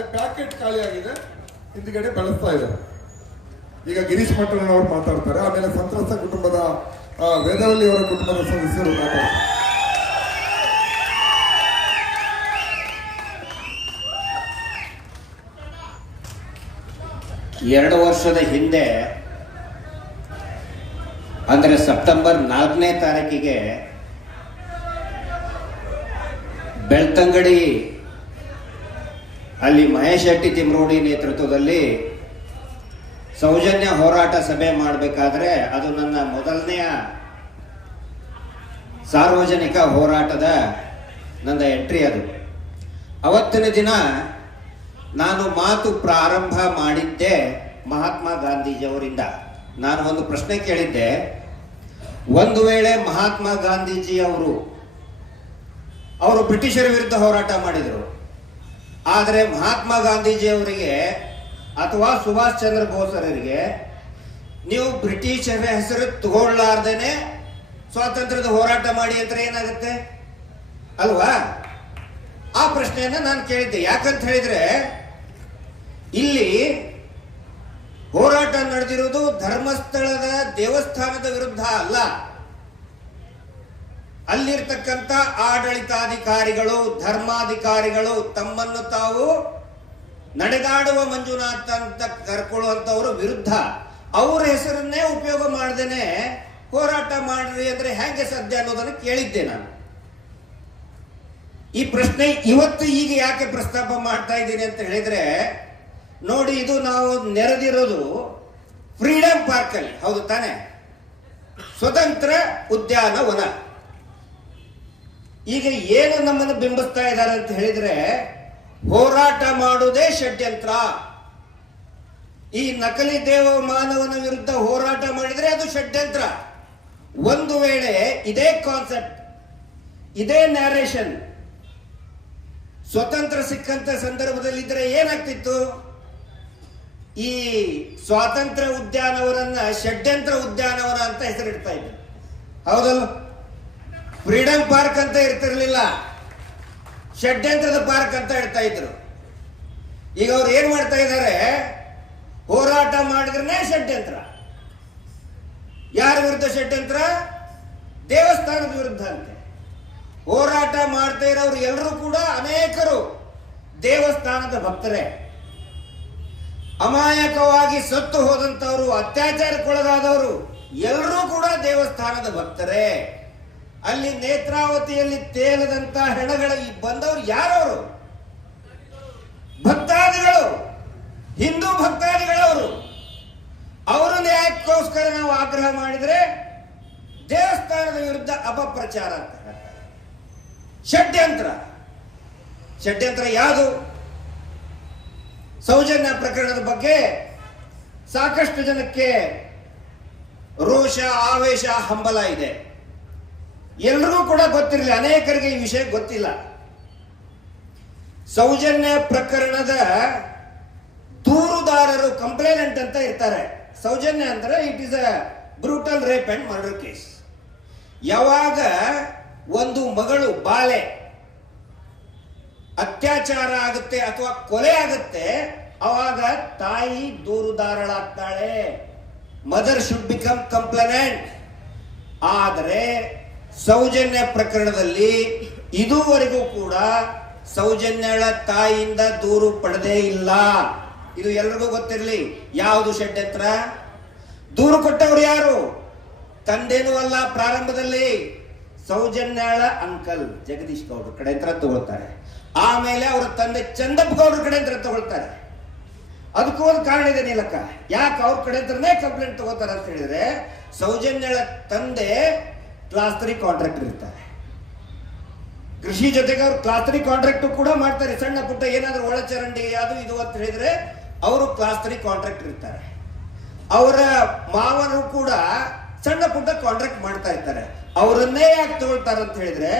Packet ಖಾಲಿ ಆಗಿದೆ, ಹಿಂದ್ಗಡೆ ಬಳಸ್ತಾ ಈಗ ಗಿರೀಶ್ ಮಟ್ಟಣ್ಣನವರು ಮಾತಾಡ್ತಾರೆ, ಆಮೇಲೆ ಸಂತ್ರಸ್ತ ಕುಟುಂಬದ ವೇದವಲ್ಲಿ ಅವರ ಕುಟುಂಬದ ಸದಸ್ಯರು ಎರಡು ವರ್ಷದ ಹಿಂದೆ, ಅಂದರೆ ಸೆಪ್ಟೆಂಬರ್ ನಾಲ್ಕನೇ ತಾರೀಕಿಗೆ ಬೆಳ್ತಂಗಡಿ ಅಲ್ಲಿ ಮಹೇಶ್ ಶೆಟ್ಟಿ ತಿಮ್ರೋಡಿ ನೇತೃತ್ವದಲ್ಲಿ ಸೌಜನ್ಯ ಹೋರಾಟ ಸಭೆ ಮಾಡಬೇಕಾದ್ರೆ ಅದು ನನ್ನ ಮೊದಲನೆಯ ಸಾರ್ವಜನಿಕ ಹೋರಾಟದ ನನ್ನ ಎಂಟ್ರಿ ಅದು. ಅವತ್ತಿನ ದಿನ ನಾನು ಮಾತು ಪ್ರಾರಂಭ ಮಾಡಿದ್ದೆ ಮಹಾತ್ಮ ಗಾಂಧೀಜಿಯವರಿಂದ. ನಾನು ಒಂದು ಪ್ರಶ್ನೆ ಕೇಳಿದ್ದೆ. ಒಂದು ವೇಳೆ ಮಹಾತ್ಮ ಗಾಂಧೀಜಿ ಅವರು ಅವರು ಬ್ರಿಟಿಷರ ವಿರುದ್ಧ ಹೋರಾಟ ಮಾಡಿದರು ಆದರೆ ಮಹಾತ್ಮ ಗಾಂಧೀಜಿ ಅವರಿಗೆ ಅಥವಾ ಸುಭಾಷ್ ಚಂದ್ರ ಬೋಸರರಿಗೆ ನೀವು ಬ್ರಿಟಿಷರ ಹೆಸರು ತಗೊಳ್ಳಾರ್ದೇನೆ ಸ್ವಾತಂತ್ರ್ಯದ ಹೋರಾಟ ಮಾಡಿ ಅಂತ ಏನಾಗುತ್ತೆ? ಅಲ್ವಾ? ಆ ಪ್ರಶ್ನೆಯನ್ನು ನಾನು ಕೇಳಿದ್ದೆ. ಯಾಕಂತ ಹೇಳಿದ್ರೆ, ಇಲ್ಲಿ ಹೋರಾಟ ನಡೆದಿರುವುದು ಧರ್ಮಸ್ಥಳದ ದೇವಸ್ಥಾನದ ವಿರುದ್ಧ ಅಲ್ಲ. ಅಲ್ಲಿರ್ತಕ್ಕಂಥ ಆಡಳಿತಾಧಿಕಾರಿಗಳು, ಧರ್ಮಾಧಿಕಾರಿಗಳು ತಮ್ಮನ್ನು ತಾವು ನಡೆದಾಡುವ ಮಂಜುನಾಥ ಅಂತ ಕರ್ಕೊಳ್ಳುವಂಥವ್ರ ವಿರುದ್ಧ ಅವ್ರ ಹೆಸರನ್ನೇ ಉಪಯೋಗ ಮಾಡ್ದೇನೆ ಹೋರಾಟ ಮಾಡ್ರಿ ಅಂದ್ರೆ ಹೇಗೆ ಸಾಧ್ಯ ಅನ್ನೋದನ್ನು ಕೇಳಿದ್ದೆ ನಾನು. ಈ ಪ್ರಶ್ನೆ ಇವತ್ತು ಈಗ ಯಾಕೆ ಪ್ರಸ್ತಾಪ ಮಾಡ್ತಾ ಇದ್ದೀನಿ ಅಂತ ಹೇಳಿದ್ರೆ, ನೋಡಿ ಇದು ನಾವು ನೆರೆದಿರೋದು ಫ್ರೀಡಂ ಪಾರ್ಕ್ ಅಲ್ಲಿ ಹೌದು ತಾನೆ? ಸ್ವತಂತ್ರ ಉದ್ಯಾನವನ. ಈಗ ಏನು ನಮ್ಮನ್ನು ಬಿಂಬಿಸ್ತಾ ಇದ್ದಾರೆ ಅಂತ ಹೇಳಿದ್ರೆ, ಹೋರಾಟ ಮಾಡುವುದೇ ಷಡ್ಯಂತ್ರ. ಈ ನಕಲಿ ದೇವ ಮಾನವನ ವಿರುದ್ಧ ಹೋರಾಟ ಮಾಡಿದ್ರೆ ಅದು ಷಡ್ಯಂತ್ರ. ಒಂದು ವೇಳೆ ಇದೇ ಕಾನ್ಸೆಪ್ಟ್ ಇದೇ ನ್ಯಾರೇಷನ್ ಸ್ವತಂತ್ರ ಸಿಕ್ಕಂತ ಸಂದರ್ಭದಲ್ಲಿದ್ದರೆ ಏನಾಗ್ತಿತ್ತು? ಈ ಸ್ವಾತಂತ್ರ್ಯ ಉದ್ಯಾನವರನ್ನ ಷಡ್ಯಂತ್ರ ಉದ್ಯಾನವನ ಅಂತ ಹೆಸರಿಡ್ತಾ ಇದ್ರು. ಹೌದಲ್ಲ ಫ್ರೀಡಂ ಪಾರ್ಕ್ ಅಂತ ಇರ್ತಿರ್ಲಿಲ್ಲ. ಷಡ್ಯಂತ್ರದ ಪಾರ್ಕ್ ಅಂತ ಹೇಳ್ತಾ ಇದ್ರು. ಈಗ ಅವ್ರು ಏನ್ ಮಾಡ್ತಾ ಇದ್ದಾರೆ ಹೋರಾಟ ಮಾಡಿದ್ರೆ ಷಡ್ಯಂತ್ರ. ಯಾರ ವಿರುದ್ಧ ಷಡ್ಯಂತ್ರ? ದೇವಸ್ಥಾನದ ವಿರುದ್ಧ ಅಂತೆ. ಹೋರಾಟ ಮಾಡ್ತಾ ಇರೋರು ಎಲ್ಲರೂ ಕೂಡ ಅನೇಕರು ದೇವಸ್ಥಾನದ ಭಕ್ತರೇ. ಅಮಾಯಕವಾಗಿ ಸತ್ತು ಹೋದಂತವರು ಅತ್ಯಾಚಾರಕ್ಕೊಳಗಾದವರು ಎಲ್ಲರೂ ಕೂಡ ದೇವಸ್ಥಾನದ ಭಕ್ತರೇ. ಅಲ್ಲಿ ನೇತ್ರಾವತಿಯಲ್ಲಿ ತೇಲದಂತ ಹೆಣಗಳ ಬಂದವರು ಯಾರವರು? ಭಕ್ತಾದಿಗಳು. ಹಿಂದೂ ಭಕ್ತಾದಿಗಳವರು. ಅವರ ನ್ಯಾಯಕ್ಕೋಸ್ಕರ ನಾವು ಆಗ್ರಹ ಮಾಡಿದರೆ ದೇವಸ್ಥಾನದ ವಿರುದ್ಧ ಅಪಪ್ರಚಾರ ಅಂತ ಷಡ್ಯಂತ್ರ. ಷಡ್ಯಂತ್ರ ಯಾವುದು? ಸೌಜನ್ಯ ಪ್ರಕರಣದ ಬಗ್ಗೆ ಸಾಕಷ್ಟು ಜನಕ್ಕೆ ರೋಷ, ಆವೇಶ, ಹಂಬಲ ಇದೆ. ಎಲ್ರಿಗೂ ಕೂಡ ಗೊತ್ತಿರಲಿ, ಅನೇಕರಿಗೆ ಈ ವಿಷಯ ಗೊತ್ತಿಲ್ಲ. ಸೌಜನ್ಯ ಪ್ರಕರಣದ ದೂರುದಾರರು ಕಂಪ್ಲೇನೆಂಟ್ ಅಂತ ಇರ್ತಾರೆ. ಸೌಜನ್ಯ ಅಂದ್ರೆ it is a brutal rape and murder case ಯಾವಾಗ ಒಂದು ಮಗಳು ಬಾಲೆ ಅತ್ಯಾಚಾರ ಆಗುತ್ತೆ ಅಥವಾ ಕೊಲೆ ಆಗುತ್ತೆ, ಅವಾಗ ತಾಯಿ ದೂರುದಾರಳಾಗ್ತಾಳೆ. ಮದರ್ ಶುಡ್ ಬಿಕಮ್ ಕಂಪ್ಲೇನೆಂಟ್ ಆದರೆ ಸೌಜನ್ಯ ಪ್ರಕರಣದಲ್ಲಿ ಇದುವರೆಗೂ ಕೂಡ ಸೌಜನ್ಯಳ ತಾಯಿಯಿಂದ ದೂರು ಪಡೆದೇ ಇಲ್ಲ. ಇದು ಎಲ್ರಿಗೂ ಗೊತ್ತಿರಲಿ. ಯಾವುದು ಷಡ್ಯಂತ್ರ? ದೂರು ಕೊಟ್ಟವರು ಯಾರು? ತಂದೇನೂ ಅಲ್ಲ ಪ್ರಾರಂಭದಲ್ಲಿ. ಸೌಜನ್ಯಳ ಅಂಕಲ್ ಜಗದೀಶ್ ಗೌಡ್ರ ಕಡೆ ಹತ್ರ ತಗೊಳ್ತಾರೆ. ಆಮೇಲೆ ಅವರ ತಂದೆ ಚಂದಪ್ಪ ಗೌಡ್ರ ಕಡೆ ಹತ್ರ ತಗೊಳ್ತಾರೆ. ಅದಕ್ಕೂ ಒಂದು ಕಾರಣ ಇದೆ ನೀಲಕ್ಕ. ಯಾಕೆ ಅವ್ರ ಕಡೆ ಹತ್ರನೇ ಕಂಪ್ಲೇಂಟ್ ತಗೋತಾರೆ ಅಂತ ಹೇಳಿದ್ರೆ, ಸೌಜನ್ಯಳ ತಂದೆ ಕ್ಲಾಸ್ ತ್ರೀ ಕಾಂಟ್ರಾಕ್ಟರ್ ಇರ್ತಾರೆ ಕೃಷಿ ಜೊತೆಗೆ ಅವ್ರು ಕ್ಲಾಸ್ ತ್ರೀ ಕಾಂಟ್ರಾಕ್ಟ್ ಕೂಡ ಮಾಡ್ತಾರೆ. ಸಣ್ಣ ಪುಟ್ಟ ಏನಾದ್ರೂ ಒಳಚರಂಡಿ ಅದು ಇದು ಅಂತ ಹೇಳಿದ್ರೆ ಅವರು ಕ್ಲಾಸ್ ತ್ರೀ ಕಾಂಟ್ರಾಕ್ಟರ್ ಇರ್ತಾರೆ. ಅವರ ಮಾವನು ಕೂಡ ಸಣ್ಣ ಪುಟ್ಟ ಕಾಂಟ್ರಾಕ್ಟ್ ಮಾಡ್ತಾ ಇರ್ತಾರೆ. ಅವರನ್ನೇ ಯಾಕೆ ತಗೊಳ್ತಾರೆ ಅಂತ ಹೇಳಿದ್ರೆ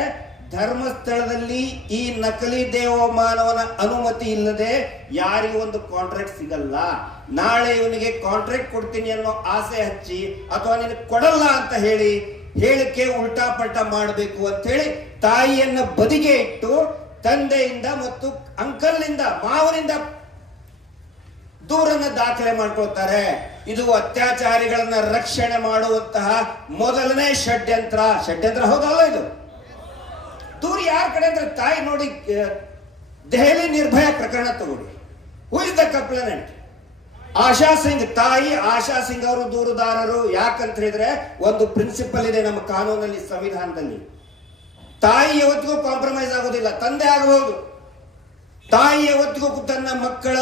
ಧರ್ಮಸ್ಥಳದಲ್ಲಿ ಈ ನಕಲಿ ದೇವಮಾನವನ ಅನುಮತಿ ಇಲ್ಲದೆ ಯಾರಿಗೂ ಒಂದು ಕಾಂಟ್ರಾಕ್ಟ್ ಸಿಗಲ್ಲ. ನಾಳೆ ಇವನಿಗೆ ಕಾಂಟ್ರಾಕ್ಟ್ ಕೊಡ್ತೀನಿ ಅನ್ನೋ ಆಸೆ ಹಚ್ಚಿ ಅಥವಾ ನಿನಗೆ ಕೊಡಲ್ಲ ಅಂತ ಹೇಳಿ ಹೇಳಿಕೆ ಉಲ್ಟಾ ಪಲ್ಟಾ ಮಾಡಬೇಕು ಅಂತ ಹೇಳಿ ತಾಯಿಯನ್ನ ಬದಿಗೆ ಇಟ್ಟು ತಂದೆಯಿಂದ ಮತ್ತು ಅಂಕಲ್ನಿಂದ, ಮಾವನಿಂದ ದೂರನ್ನ ದಾಖಲೆ ಮಾಡ್ಕೊಳ್ತಾರೆ. ಇದು ಅತ್ಯಾಚಾರಿಗಳನ್ನ ರಕ್ಷಣೆ ಮಾಡುವಂತಹ ಮೊದಲನೇ ಷಡ್ಯಂತ್ರ. ಷಡ್ಯಂತ್ರ ಹೌದಲ್ಲ ಇದು? ದೂರ ಯಾರ ಕಡೆ ಅಂದ್ರೆ ತಾಯಿ ನೋಡಿ ದೆಹಲಿ ನಿರ್ಭಯ ಪ್ರಕರಣ ತಗೊಳ್ಳಿ. ಹೂ ಇಸ್ ಆಶಾ ಸಿಂಗ್ ತಾಯಿ, ಆಶಾ ಸಿಂಗ್ ಅವರು ದೂರುದಾರರು ಯಾಕಂತ ಹೇಳಿದ್ರೆ ಒಂದು ಪ್ರಿನ್ಸಿಪಲ್ ಇದೆ ನಮ್ಮ ಕಾನೂನಲ್ಲಿ, ಸಂವಿಧಾನದಲ್ಲಿ. ತಾಯಿ ಯಾವತ್ತಿಗೂ ಕಾಂಪ್ರಮೈಸ್ ಆಗೋದಿಲ್ಲ ತಂದೆ ಆಗಬಹುದು. ತಾಯಿ ಯಾವತ್ತಿಗೂ ತನ್ನ ಮಕ್ಕಳ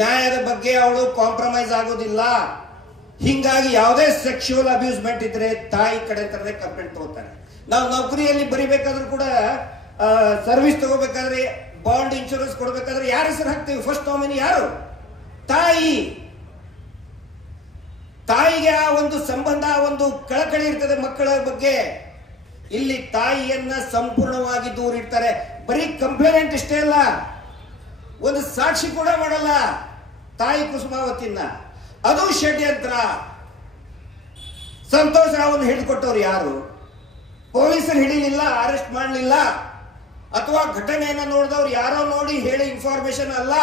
ನ್ಯಾಯದ ಬಗ್ಗೆ ಅವಳು ಕಾಂಪ್ರಮೈಸ್ ಆಗೋದಿಲ್ಲ ಹಿಂಗಾಗಿ ಯಾವುದೇ ಸೆಕ್ಷುವಲ್ ಅಬ್ಯೂಸ್ಮೆಂಟ್ ಇದ್ರೆ ತಾಯಿ ಕಡೆ ತರದೆ ಕಂಪ್ಲೇಂಟ್ ತಗೋತಾರೆ. ನಾವು ನೌಕರಿಯಲ್ಲಿ ಬರಿಬೇಕಾದ್ರೂ ಕೂಡ ಸರ್ವಿಸ್ ತಗೋಬೇಕಾದ್ರೆ ಬಾಂಡ್ ಇನ್ಶೂರೆನ್ಸ್ ಕೊಡಬೇಕಾದ್ರೆ ಯಾರ ಹೆಸರು ಹಾಕ್ತೀವಿ? ಫಸ್ಟ್ ನಾಮಿನಿ ಯಾರು? ತಾಯಿ. ತಾಯಿಗೆ ಆ ಒಂದು ಸಂಬಂಧ ಒಂದು ಕಳಕಳಿ ಇರ್ತದೆ ಮಕ್ಕಳ ಬಗ್ಗೆ. ಇಲ್ಲಿ ತಾಯಿಯನ್ನ ಸಂಪೂರ್ಣವಾಗಿ ದೂರಿಡ್ತಾರೆ. ಬರೀ ಕಂಪ್ಲೇಂಟ್ ಇಷ್ಟೇ ಅಲ್ಲ, ಒಂದು ಸಾಕ್ಷಿ ಕೂಡ ಮಾಡಲ್ಲ ತಾಯಿ ಕುಸುಮಾವತಿನ ಅದು ಷಡ್ಯಂತ್ರ. ಸಂತೋಷ ರಾವನ್ನು ಹಿಡಿದುಕೊಟ್ಟವ್ರು ಯಾರು? ಪೊಲೀಸರು ಹಿಡಿಲಿಲ್ಲ, ಅರೆಸ್ಟ್ ಮಾಡಲಿಲ್ಲ, ಅಥವಾ ಘಟನೆಯನ್ನು ನೋಡಿದವ್ರು ಯಾರೋ ನೋಡಿ ಹೇಳಿ ಇನ್ಫಾರ್ಮೇಶನ್ ಅಲ್ಲ.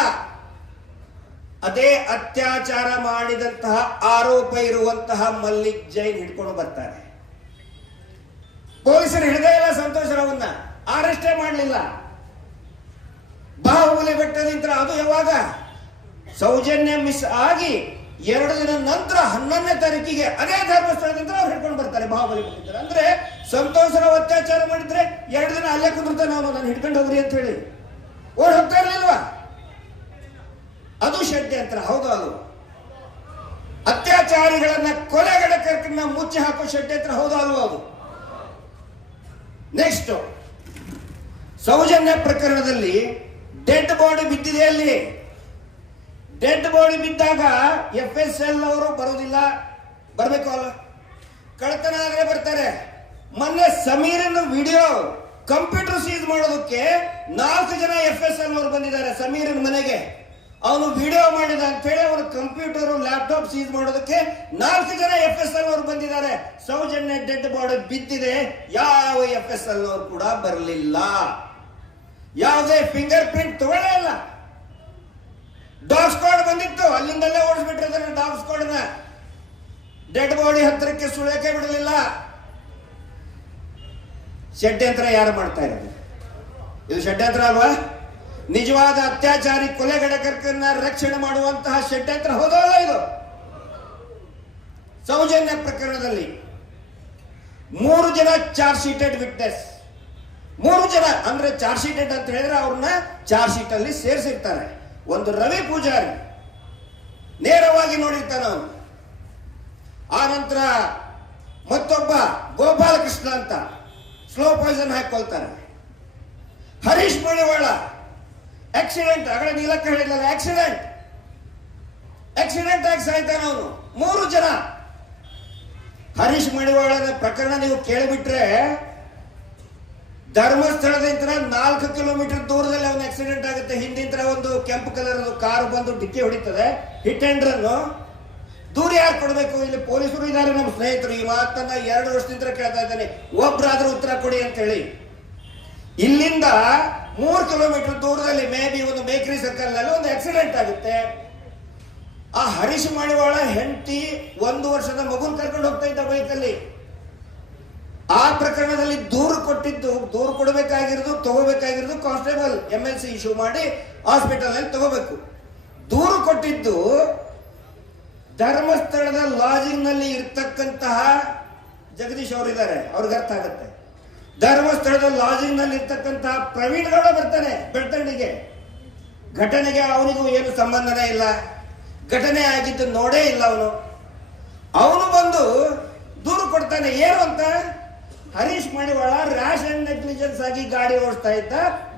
ಅದೇ ಅತ್ಯಾಚಾರ ಮಾಡಿದಂತಹ ಆರೋಪ ಇರುವಂತಹ ಮಲ್ಲಿಕ್ ಜೈನ್ ಹಿಡ್ಕೊಂಡು ಬರ್ತಾರೆ. ಪೊಲೀಸರು ಹಿಡಿದೇ ಇಲ್ಲ ಸಂತೋಷ್ ರಾವನ್ನ ಅರೆಸ್ಟೇ ಮಾಡಲಿಲ್ಲ. ಬಾಹುಬಲಿ ಬೆಟ್ಟದಿಂದ ಅದು ಯಾವಾಗ? ಸೌಜನ್ಯ ಮಿಸ್ ಆಗಿ ಎರಡು ದಿನ ನಂತರ ಹನ್ನೊಂದನೇ ತಾರೀಕಿಗೆ ಅದೇ ಧರ್ಮಸ್ಥಳದಿಂದ ಅವ್ರು ಹಿಡ್ಕೊಂಡು ಬರ್ತಾರೆ ಬಾಹುಬಲಿ ಬೆಟ್ಟದಿಂದ ಅಂದ್ರೆ ಸಂತೋಷ್ ರಾವ್ ಅತ್ಯಾಚಾರ ಮಾಡಿದ್ರೆ ಎರಡು ದಿನ ಅಲ್ಲೇ ಕುಂದಿರ್ತಾನೆ ಅವನು ನಾನು ಹಿಡ್ಕೊಂಡು ಹೋಗ್ರಿ ಅಂತ ಹೇಳಿ. ಓಡ್ ಹೋಗ್ತಾ ಇರ್ಲಿಲ್ವಾ? ಅದು ಷಡ್ಯಂತ್ರ, ಹೌದು ಅದು. ಅತ್ಯಾಚಾರಿಗಳನ್ನ ನಾವು ಮುಚ್ಚಿ ಹಾಕೋ ಷಡ್ಯಂತ್ರ, ಹೌದು ಅಲ್ವ ಅದು. ನೆಕ್ಸ್ಟ್ ಸೌಜನ್ಯ ಪ್ರಕರಣದಲ್ಲಿ ಡೆಡ್ ಬಾಡಿ ಬಿದ್ದಿದೆ ಅಲ್ಲಿ. ಡೆಡ್ ಬಾಡಿ ಬಿದ್ದಾಗ ಎಫ್ ಎಸ್ ಎಲ್ ಅವರು ಬರೋದಿಲ್ಲ ಬರಬೇಕು ಅಲ್ಲ. ಕಳ್ತನ ಆದರೆ ಬರ್ತಾರೆ. ಮೊನ್ನೆ ಸಮೀರನ ವಿಡಿಯೋ ಕಂಪ್ಯೂಟರ್ ಸೀಸ್ ಮಾಡೋದಕ್ಕೆ ನಾಲ್ಕು ಜನ ಎಫ್ ಎಸ್ ಎಲ್ ಅವರು ಬಂದಿದ್ದಾರೆ ಸಮೀರನ ಮನೆಗೆ. ಅವನು ವಿಡಿಯೋ ಮಾಡಿದ ಅಂತ ಹೇಳಿ ಅವನು ಕಂಪ್ಯೂಟರ್ ಲ್ಯಾಪ್ಟಾಪ್ ಸೀಸ್ ಮಾಡೋದಕ್ಕೆ ನಾಲ್ಕು ಜನ ಎಫ್ ಎಸ್ ಎಲ್ ಅವರು ಬಂದಿದ್ದಾರೆ. ಸೌಜನ್ಯ ಡೆಡ್ ಬಾಡಿ ಬಿದ್ದಿದೆ. ಯಾವ ಎಫ್ ಎಸ್ ಎಲ್ ಅವರು ಕೂಡ ಬರಲಿಲ್ಲ. ಯಾವುದೇ ಫಿಂಗರ್ ಪ್ರಿಂಟ್ ತಗೊಳ್ಳೇ ಇಲ್ಲ. ಡಾಗ್ ಸ್ಕ್ವಾಡ್ ಬಂದಿತ್ತು. ಅಲ್ಲಿಂದಲ್ಲೇ ಓಡಿಸ್ಬಿಟ್ಟಿರ್ತಾರೆ ಡಾಗ್ ಸ್ಕ್ವಾಡ್ನ ಡೆಡ್ ಬಾಡಿ ಹತ್ತಿರಕ್ಕೆ ಸುಳಿಯಕ್ಕೆ ಬಿಡಲಿಲ್ಲ. ಷಡ್ಯಂತ್ರ ಯಾರು ಮಾಡ್ತಾ ಇರೋದು? ಇದು ಷಡ್ಯಂತ್ರ ಅಲ್ವಾ? ನಿಜವಾದ ಅತ್ಯಾಚಾರಿ ಕೊಲೆಗಡಕರ್ಕನ್ನ ರಕ್ಷಣೆ ಮಾಡುವಂತಹ ಷಡ್ಯಂತ್ರ ಹೋದವಲ್ಲ ಇದು. ಸೌಜನ್ಯ ಪ್ರಕರಣದಲ್ಲಿ ಮೂರು ಜನ ಚಾರ್ಜ್ ಶೀಟೆಡ್ ವಿಟ್ನೆಸ್ ಮೂರು ಜನ, ಅಂದ್ರೆ ಚಾರ್ಜ್ ಶೀಟೆಡ್ ಅಂತ ಹೇಳಿದ್ರೆ ಅವ್ರನ್ನ ಚಾರ್ಜ್ ಶೀಟ್ ಅಲ್ಲಿ ಸೇರಿಸಿರ್ತಾರೆ. ಒಂದು ರವಿ ಪೂಜಾರಿ. ನೇರವಾಗಿ ನೋಡಿರ್ತಾನೆ ಅವನು. ಆ ನಂತರ ಮತ್ತೊಬ್ಬ ಗೋಪಾಲಕೃಷ್ಣ ಅಂತ ಸ್ಲೋ ಪಾಯ್ಸನ್ ಹಾಕೊಳ್ತಾರೆ ಹರೀಶ್ ಮಣಿವಾಳ ಆಕ್ಸಿಡೆಂಟ್ ಅಗಡೆ ನೀಲಕ್ಕ ಹೇಳಿಲ್ಲ ಆಕ್ಸಿಡೆಂಟ್ ಆಕ್ಸಿಡೆಂಟ್ ಆಗಿ ಸಾಯ್ತಾನೆ ಅವನು. ಮೂರು ಜನ. ಹರೀಶ್ ಮಣಿವಾಳದ ಪ್ರಕರಣ ನೀವು ಕೇಳಿಬಿಟ್ರೆ ಧರ್ಮಸ್ಥಳದಿಂದ ನಾಲ್ಕು ಕಿಲೋಮೀಟರ್ ದೂರದಲ್ಲಿ ಅವನು ಆಕ್ಸಿಡೆಂಟ್ ಆಗುತ್ತೆ. ಹಿಂದಿಂತ್ರ ಒಂದು ಕೆಂಪು ಕಲರ್ ಕಾರು ಬಂದು ಡಿಕ್ಕಿ ಹೊಡಿತದೆ. ಹಿಟ್ ಅಂಡ್ ರನ್ ದೂರ ಯಾರು ಕೊಡಬೇಕು? ಇಲ್ಲಿ ಪೊಲೀಸರು ಇದ್ದಾರೆ ನಮ್ಮ ಸ್ನೇಹಿತರು. ಈ ಮಾತನ್ನ ಎರಡು ವರ್ಷದಿಂದ ಕೇಳ್ತಾ ಇದ್ದಾನೆ. ಒಬ್ರಾದ್ರೂ ಉತ್ತರ ಕೊಡಿ ಅಂತ ಹೇಳಿ. ಇಲ್ಲಿಂದ ಮೂರು ಕಿಲೋಮೀಟರ್ ದೂರದಲ್ಲಿ ಮೇ ಬಿ ಒಂದು ಬೇಕರಿ ಸರ್ಕಲ್ನಲ್ಲಿ ಒಂದು ಆಕ್ಸಿಡೆಂಟ್ ಆಗುತ್ತೆ. ಆ ಹರೀಶ್ ಮಣಿವಾಳ ಹೆಂಡತಿ ಒಂದು ವರ್ಷದ ಮಗುನ್ ಕರ್ಕೊಂಡು ಹೋಗ್ತಾ ಇದ್ದ ಬೈಕಲ್ಲಿ. ಆ ಪ್ರಕರಣದಲ್ಲಿ ದೂರು ಕೊಟ್ಟಿದ್ದು, ದೂರು ಕೊಡಬೇಕಾಗಿರೋದು, ತಗೋಬೇಕಾಗಿರೋದು constable M L C issue ಮಾಡಿ ಹಾಸ್ಪಿಟಲ್ ಅಲ್ಲಿ ತಗೋಬೇಕು. ದೂರು ಕೊಟ್ಟಿದ್ದು ಧರ್ಮಸ್ಥಳದ ಲಾಜಿಂಗ್ನಲ್ಲಿ ಇರ್ತಕ್ಕಂತಹ ಜಗದೀಶ್ ಅವರು ಇದ್ದಾರೆ ಅವ್ರಿಗೆ ಅರ್ಥ ಆಗುತ್ತೆ. ಧರ್ಮಸ್ಥಳದ ಲಾಜಿಂಗ್ನಲ್ಲಿ ಇರ್ತಕ್ಕಂತಹ ಪ್ರವೀಣ್ ಗೌಡ ಬರ್ತಾನೆ ಬೆಳ್ತಂಡಿಗೆ ಘಟನೆಗೆ ಅವನಿಗೂ ಏನು ಸಂಬಂಧನೇ ಇಲ್ಲ. ಘಟನೆ ಆಗಿದ್ದು ನೋಡೇ ಇಲ್ಲ ಅವನು. ಅವನು ಬಂದು ದೂರು ಕೊಡ್ತಾನೆ, ಏನು ಅಂತ? Harish Manivala rash and negligence ಆಗಿ ಗಾಡಿ ಓಡಿಸ್ತಾ ಇದ್ದ,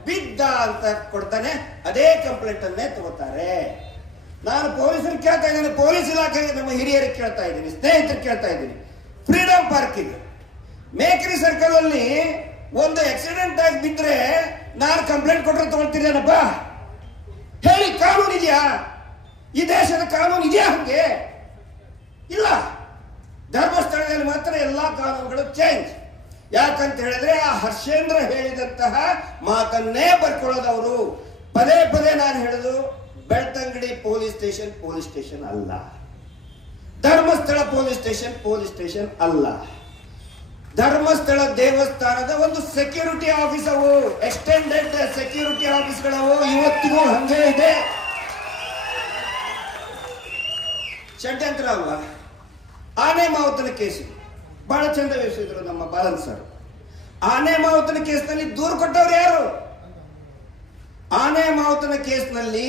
ಬಿದ್ದ ಅಂತ ಕೊಡ್ತಾನೆ, ಅದೇ ಕಂಪ್ಲೇಂಟ್ ಅನ್ನೇ ತಗೋತಾರೆ. ನಾನು ಪೊಲೀಸರು ಕೇಳ್ತಾ ಇದ್ದೀನಿ, ಪೊಲೀಸ್ ಇಲಾಖೆಗೆ ನಮ್ಮ ಹಿರಿಯರಿಗೆ ಕೇಳ್ತಾ ಇದ್ದೀನಿ, ಸ್ನೇಹಿತರು ಕೇಳ್ತಾ ಇದ್ದೀನಿ. ಫ್ರೀಡಮ್ ಪಾರ್ಕ್ ಇದೆ ಮೇಕರಿ ಸರ್ಕಲ್ ಅಲ್ಲಿ ಒಂದು ಆಕ್ಸಿಡೆಂಟ್ ಆಗಿ ಬಿದ್ರೆ ನಾನು ಕಂಪ್ಲೇಂಟ್ ಕೊಟ್ಟರೆ ತಗೊಳ್ತೀರೇನಪ್ಪ? ಹೇಳಿ, ಕಾನೂನು ಇದೆಯಾ? ಈ ದೇಶದ ಕಾನೂನು ಇದೆಯಾ ಹಂಗೆ? ಇಲ್ಲ. ಧರ್ಮಸ್ಥಳದಲ್ಲಿ ಮಾತ್ರ ಎಲ್ಲಾ ಕಾನೂನುಗಳು ಚೇಂಜ್ ಯಾಕಂತ ಹೇಳಿದ್ರೆ ಆ ಹರ್ಷೇಂದ್ರ ಹೇಳಿದಂತಹ ಮಾತನ್ನೇ ಬರ್ಕೊಳ್ಳೋದು ಅವರು ಪದೇ ಪದೇ ನಾನು ಹೇಳುದು, Belthangady police station police station ಅಲ್ಲ. Dharmasthala police station police station ಅಲ್ಲ. ಧರ್ಮಸ್ಥಳ ದೇವಸ್ಥಾನದ ಒಂದು ಸೆಕ್ಯೂರಿಟಿ ಆಫೀಸ್ ಅವು. ಎಕ್ಸ್ಟೆಂಡೆಡ್ ಸೆಕ್ಯೂರಿಟಿ ಆಫೀಸ್ಗಳವು ಇವತ್ತಿಗೂ ಹಂಗೆ ಇದೆ. ಷಡ್ಯಂತ್ರ ಅಲ್ವಾ ಆನೆ ಮಾವುತನ ಕೇಸ್ ಬಹಳ ಚಂದ ವಿವರಿಸಿದ್ರು ನಮ್ಮ ಬಾಲನ್ ಸರ್ ಆನೆ ಮಾವುತನ ಕೇಸ್ನಲ್ಲಿ ದೂರು ಕೊಟ್ಟವ್ರು ಯಾರು? ಆನೆ ಮಾವುತನ ಕೇಸ್ನಲ್ಲಿ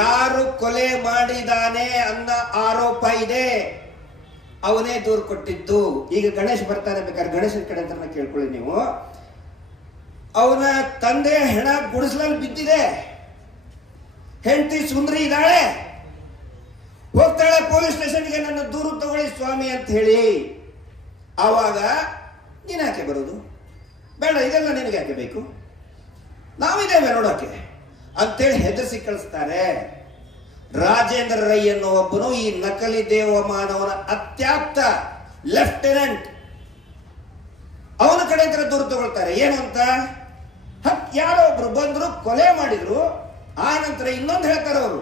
ಯಾರು ಕೊಲೆ ಮಾಡಿದಾನೆ ಅನ್ನ ಆರೋಪ ಇದೆ. ಅವನೇ ದೂರು ಕೊಟ್ಟಿದ್ದು. ಈಗ ಗಣೇಶ್ ಬರ್ತಾನೆ ಬೇಕಾದ್ರೆ ಗಣೇಶನ ಕಡೆ ಅಂತ ಕೇಳ್ಕೊಳ್ಳಿ ನೀವು. ಅವನ ತಂದೆ ಹೆಣ ಗುಡಿಸ್ಲಲ್ಲಿ ಬಿದ್ದಿದೆ. ಹೆಂಡತಿ ಸುಂದರಿ ಇದ್ದಾಳೆ. ಹೋಗ್ತಾಳೆ ಪೊಲೀಸ್ ಸ್ಟೇಷನ್ಗೆ, ನನ್ನ ದೂರು ತಗೊಳ್ಳಿ ಸ್ವಾಮಿ ಅಂತ ಹೇಳಿ. ಆವಾಗ ನೀನು ಯಾಕೆ ಬರೋದು? ಬೇಡ, ಇದೆಲ್ಲ ನಿನಗೆ ಯಾಕೆ ಬೇಕು? ನಾವಿದ್ದೇವೆ ನೋಡೋಕೆ. ಅಂತೇಳಿ ಹೆದರಿಸಿ ಕಳಿಸ್ತಾರೆ. ರಾಜೇಂದ್ರ ರೈ ಎನ್ನುವ ಒಬ್ಬನು ಈ ನಕಲಿ ದೇವಮಾನವನ ಅತ್ಯಾಪ್ತ ಲೆಫ್ಟಿನೆಂಟ್. ಅವನ ಕಡೆ ಹತ್ರ ದೂರು ತಗೊಳ್ತಾರೆ. ಏನು ಅಂತ? ಹಕ್ ಯಾರೋ ಒಬ್ರು ಬಂದ್ರು, ಕೊಲೆ ಮಾಡಿದ್ರು. ಆ ನಂತರ ಇನ್ನೊಂದು ಹೇಳ್ತಾರೆ ಅವರು,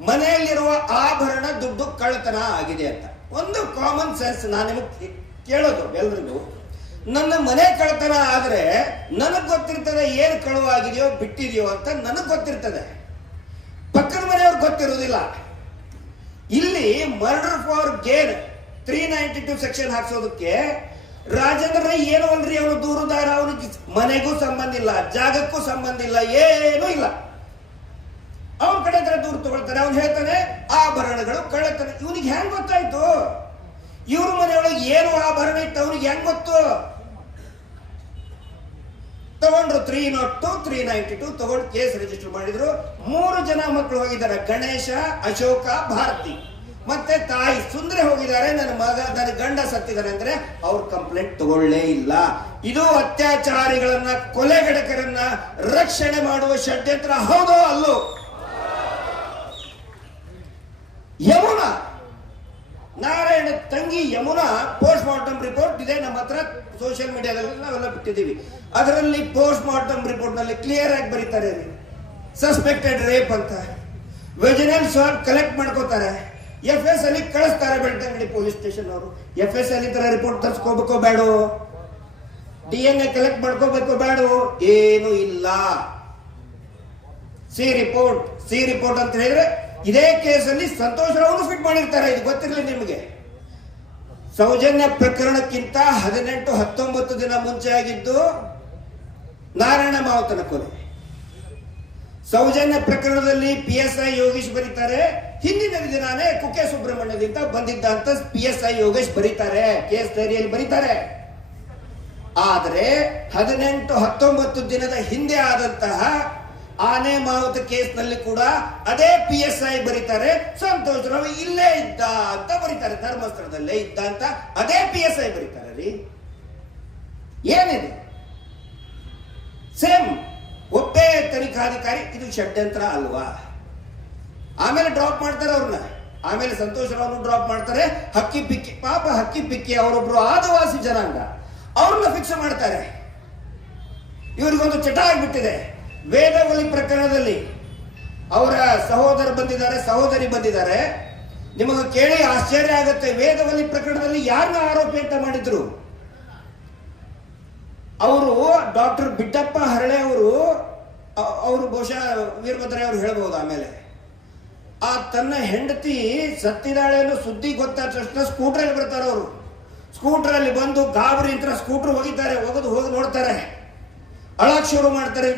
ಮನೆಯಲ್ಲಿರುವ ಆಭರಣ ದುಡ್ಡು ಕಳ್ಳತನ ಆಗಿದೆ ಅಂತ. ಒಂದು ಕಾಮನ್ ಸೆನ್ಸ್ ನಾನು ನಿಮಗೆ ಕೇಳೋದು ಎಲ್ರಿಗೂ. ನನ್ನ ಮನೆ ಕಳ್ಳತನ ಆದ್ರೆ ನನಗ್ ಗೊತ್ತಿರ್ತದೆ ಏನು ಕಳುವಾಗಿದೆಯೋ ಬಿಟ್ಟಿದೆಯೋ ಅಂತ ನನಗ್ ಗೊತ್ತಿರ್ತದೆ. ಪಕ್ಕದ ಮನೆಯವ್ರಿಗೆ ಗೊತ್ತಿರೋದಿಲ್ಲ ಇಲ್ಲಿ murder for gain three ninety two section ಹಾಕ್ಸೋದಕ್ಕೆ Rajendra ಏನು ಅಲ್ರಿ ಅವನು ದೂರದಾರ, ಅವನಿಗೆ ಮನೆಗೂ ಸಂಬಂಧ ಇಲ್ಲ, ಜಾಗಕ್ಕೂ ಸಂಬಂಧ ಇಲ್ಲ, ಏನೂ ಇಲ್ಲ. ಅವನ ಕಡೆ ಹತ್ರ ದೂರು ತಗೊಳ್ತಾನೆ, ಅವ್ನು ಹೇಳ್ತಾನೆ, ಆಭರಣಗಳು ಕಳ್ಳತನ. ಇವನಿಗೆ ಹೆಂಗ್ ಗೊತ್ತಾಯ್ತು? ಇವ್ರ ಮನೆಯೊಳಗೆ ಏನು ಆಭರಣ ಇತ್ತು, ಅವನಿಗೆ ಹೆಂಗ್ ಗೊತ್ತು? ತಗೊಂಡ್ರು three not two three ninety two ತಗೊಂಡು ಕೇಸ್ ರಿಜಿಸ್ಟರ್ ಮಾಡಿದ್ರು. ಮೂರು ಜನ ಮಕ್ಕಳು ಹೋಗಿದ್ದಾರೆ. ಗಣೇಶ, ಅಶೋಕ, ಭಾರತಿ. ಮತ್ತೆ ತಾಯಿ ಸುಂದ್ರೆ ಹೋಗಿದ್ದಾರೆ. ನನ್ನ ಮಗ, ನನ್ನ ಗಂಡ ಸತ್ತಿದ್ದಾರೆ ಅಂದ್ರೆ ಅವ್ರ ಕಂಪ್ಲೇಂಟ್ ತಗೊಳ್ಳೇ ಇಲ್ಲ. ಇದು ಅತ್ಯಾಚಾರಿಗಳನ್ನ ಕೊಲೆಗಡಕರನ್ನ ರಕ್ಷಣೆ ಮಾಡುವ ಷಡ್ಯಂತ್ರ. ಹೌದೋ ಅಲ್ಲೋ ಯಮುನಾ ನಾರಾಯಣ ತಂಗಿ ಯಮುನಾ ಪೋಸ್ಟ್ ಮಾರ್ಟಮ್ ರಿಪೋರ್ಟ್ ಇದೆ. ನಮ್ಮ ಹತ್ರ ಸೋಷಿಯಲ್ ಮೀಡಿಯಾದಲ್ಲಿ ನಾವೆಲ್ಲ ಬಿಟ್ಟಿದ್ದೀವಿ. ಅದರಲ್ಲಿ ಪೋಸ್ಟ್ ಮಾರ್ಟಮ್ ರಿಪೋರ್ಟ್ನಲ್ಲಿ ಕ್ಲಿಯರ್ ಆಗಿ ಬರೀತಾರೆ ಸಸ್ಪೆಕ್ಟೆಡ್ ರೇಪ್ ಅಂತ. ವೆಜಿನಲ್ ಸ್ವಾಬ್ ಕಲೆಕ್ಟ್ ಮಾಡ್ಕೋತಾರೆ. ಎಫ್ ಎಸ್ ಅಲ್ಲಿ ಕಳಿಸ್ತಾರೆ ಬೆಳ್ತಂಗಡಿ ಪೊಲೀಸ್ ಸ್ಟೇಷನ್ ಅವರು. ಎಫ್ ಎಸ್ ಅಲ್ಲಿ ತರ ರಿಪೋರ್ಟ್ ತರ್ಸ್ಕೋಬೇಕೋ ಬೇಡೋ ಡಿ ಎನ್ ಎ ಕಲೆಕ್ಟ್ ಮಾಡ್ಕೋಬೇಕೋ ಬೇಡೋ ಏನು ಇಲ್ಲ. ಸಿ ರಿಪೋರ್ಟ್ ಸಿ ರಿಪೋರ್ಟ್ ಅಂತ ಹೇಳಿದ್ರೆ ಇದೇ ಕೇಸಲ್ಲಿ ಸಂತೋಷ್ ರಾವ್ನು ಫಿಟ್ ಮಾಡಿರ್ತಾರೆ. ಇದು ಗೊತ್ತಿರಲಿ ನಿಮಗೆ. ಸೌಜನ್ಯ ಪ್ರಕರಣಕ್ಕಿಂತ ಹದಿನೆಂಟು, ಹತ್ತೊಂಬತ್ತು ದಿನ ಮುಂಚೆ ಆಗಿದ್ದು ನಾರಾಯಣ ಮಾವತನ ಕೊಲೆ. ಸೌಜನ್ಯ ಪ್ರಕರಣದಲ್ಲಿ ಪಿ ಎಸ್ ಐ ಯೋಗೇಶ್ ಬರೀತಾರೆ. ಹಿಂದಿನ ದಿನಾನೇ ಕುಕ್ಕೆ ಸುಬ್ರಹ್ಮಣ್ಯದಿಂದ ಬಂದಿದ್ದ ಅಂತ ಪಿ ಎಸ್ ಐ ಯೋಗೇಶ್ ಬರೀತಾರೆ. ಕೇಸ್ ಡೈರಿಯಲ್ಲಿ ಬರೀತಾರೆ. ಆದರೆ ಹದಿನೆಂಟು, ಹತ್ತೊಂಬತ್ತು ದಿನದ ಹಿಂದೆ ಆದಂತಹ ಆನೆ ಮಾವುತ ಕೇಸ್ನಲ್ಲಿ ಕೂಡ ಅದೇ ಪಿ ಎಸ್ ಐ ಬರೀತಾರೆ. ಸಂತೋಷ್ ರಾವ್ ಇಲ್ಲೇ ಇದ್ದ ಅಂತ ಬರೀತಾರೆ. ಧರ್ಮಸ್ಥಳದಲ್ಲೇ ಇದ್ದ ಅಂತ ಅದೇ ಪಿ ಎಸ್ ಐ ಬರೀತಾರೆ ರೀ. ಏನಿದೆ? ಸೇಮ್ ಒಬ್ಬೇ ತನಿಖಾಧಿಕಾರಿ, ಇದು ಷಡ್ಯಂತ್ರ ಅಲ್ವಾ? ಆಮೇಲೆ ಡ್ರಾಪ್ ಮಾಡ್ತಾರೆ ಅವ್ರನ್ನ. ಆಮೇಲೆ ಸಂತೋಷ್ ರಾವ್ ಡ್ರಾಪ್ ಮಾಡ್ತಾರೆ. ಹಕ್ಕಿ ಪಿಕ್ಕಿ, ಪಾಪ ಹಕ್ಕಿ ಪಿಕ್ಕಿ ಅವರೊಬ್ರು ಆದಿವಾಸಿ ಜನಾಂಗ. ಅವ್ರನ್ನ ಫಿಕ್ಸ್ ಮಾಡ್ತಾರೆ. ಇವರಿಗೊಂದು ಚಟ ಆಗ್ಬಿಟ್ಟಿದೆ. ವೇದವಲಿ ಪ್ರಕರಣದಲ್ಲಿ ಅವರ ಸಹೋದರ ಬಂದಿದ್ದಾರೆ, ಸಹೋದರಿ ಬಂದಿದ್ದಾರೆ. ನಿಮಗೆ ಕೇಳಿ ಆಶ್ಚರ್ಯ ಆಗುತ್ತೆ ವೇದವಲಿ ಪ್ರಕರಣದಲ್ಲಿ ಯಾರನ್ನ ಆರೋಪಿ ಅಂತ ಮಾಡಿದ್ರು? ಅವರು ಡಾಕ್ಟರ್ ಬಿಟ್ಟಪ್ಪ ಹರಳೆ ಅವರು ಅವರು ಬಹುಶಃ ವೀರಭದ್ರ ಅವರು ಹೇಳ್ಬೋದು ಆಮೇಲೆ. ಆ ತನ್ನ ಹೆಂಡತಿ ಸತ್ತಿದಾಳೆ ಅನ್ನೋ ಸುದ್ದಿ ಗೊತ್ತಾದ ತಕ್ಷಣ ಸ್ಕೂಟ್ರಲ್ಲಿ ಬರ್ತಾರೆ ಅವರು. ಸ್ಕೂಟ್ರಲ್ಲಿ ಬಂದು ಗಾಬರಿ ಅಂತ ಸ್ಕೂಟ್ರ್ ಹೋಗಿದ್ದಾರೆ, ಹೋಗೋದು ಹೋಗಿ ನೋಡ್ತಾರೆ. ಅಳಕ್ ಶುರು ಮಾಡ್ತಾರೆ.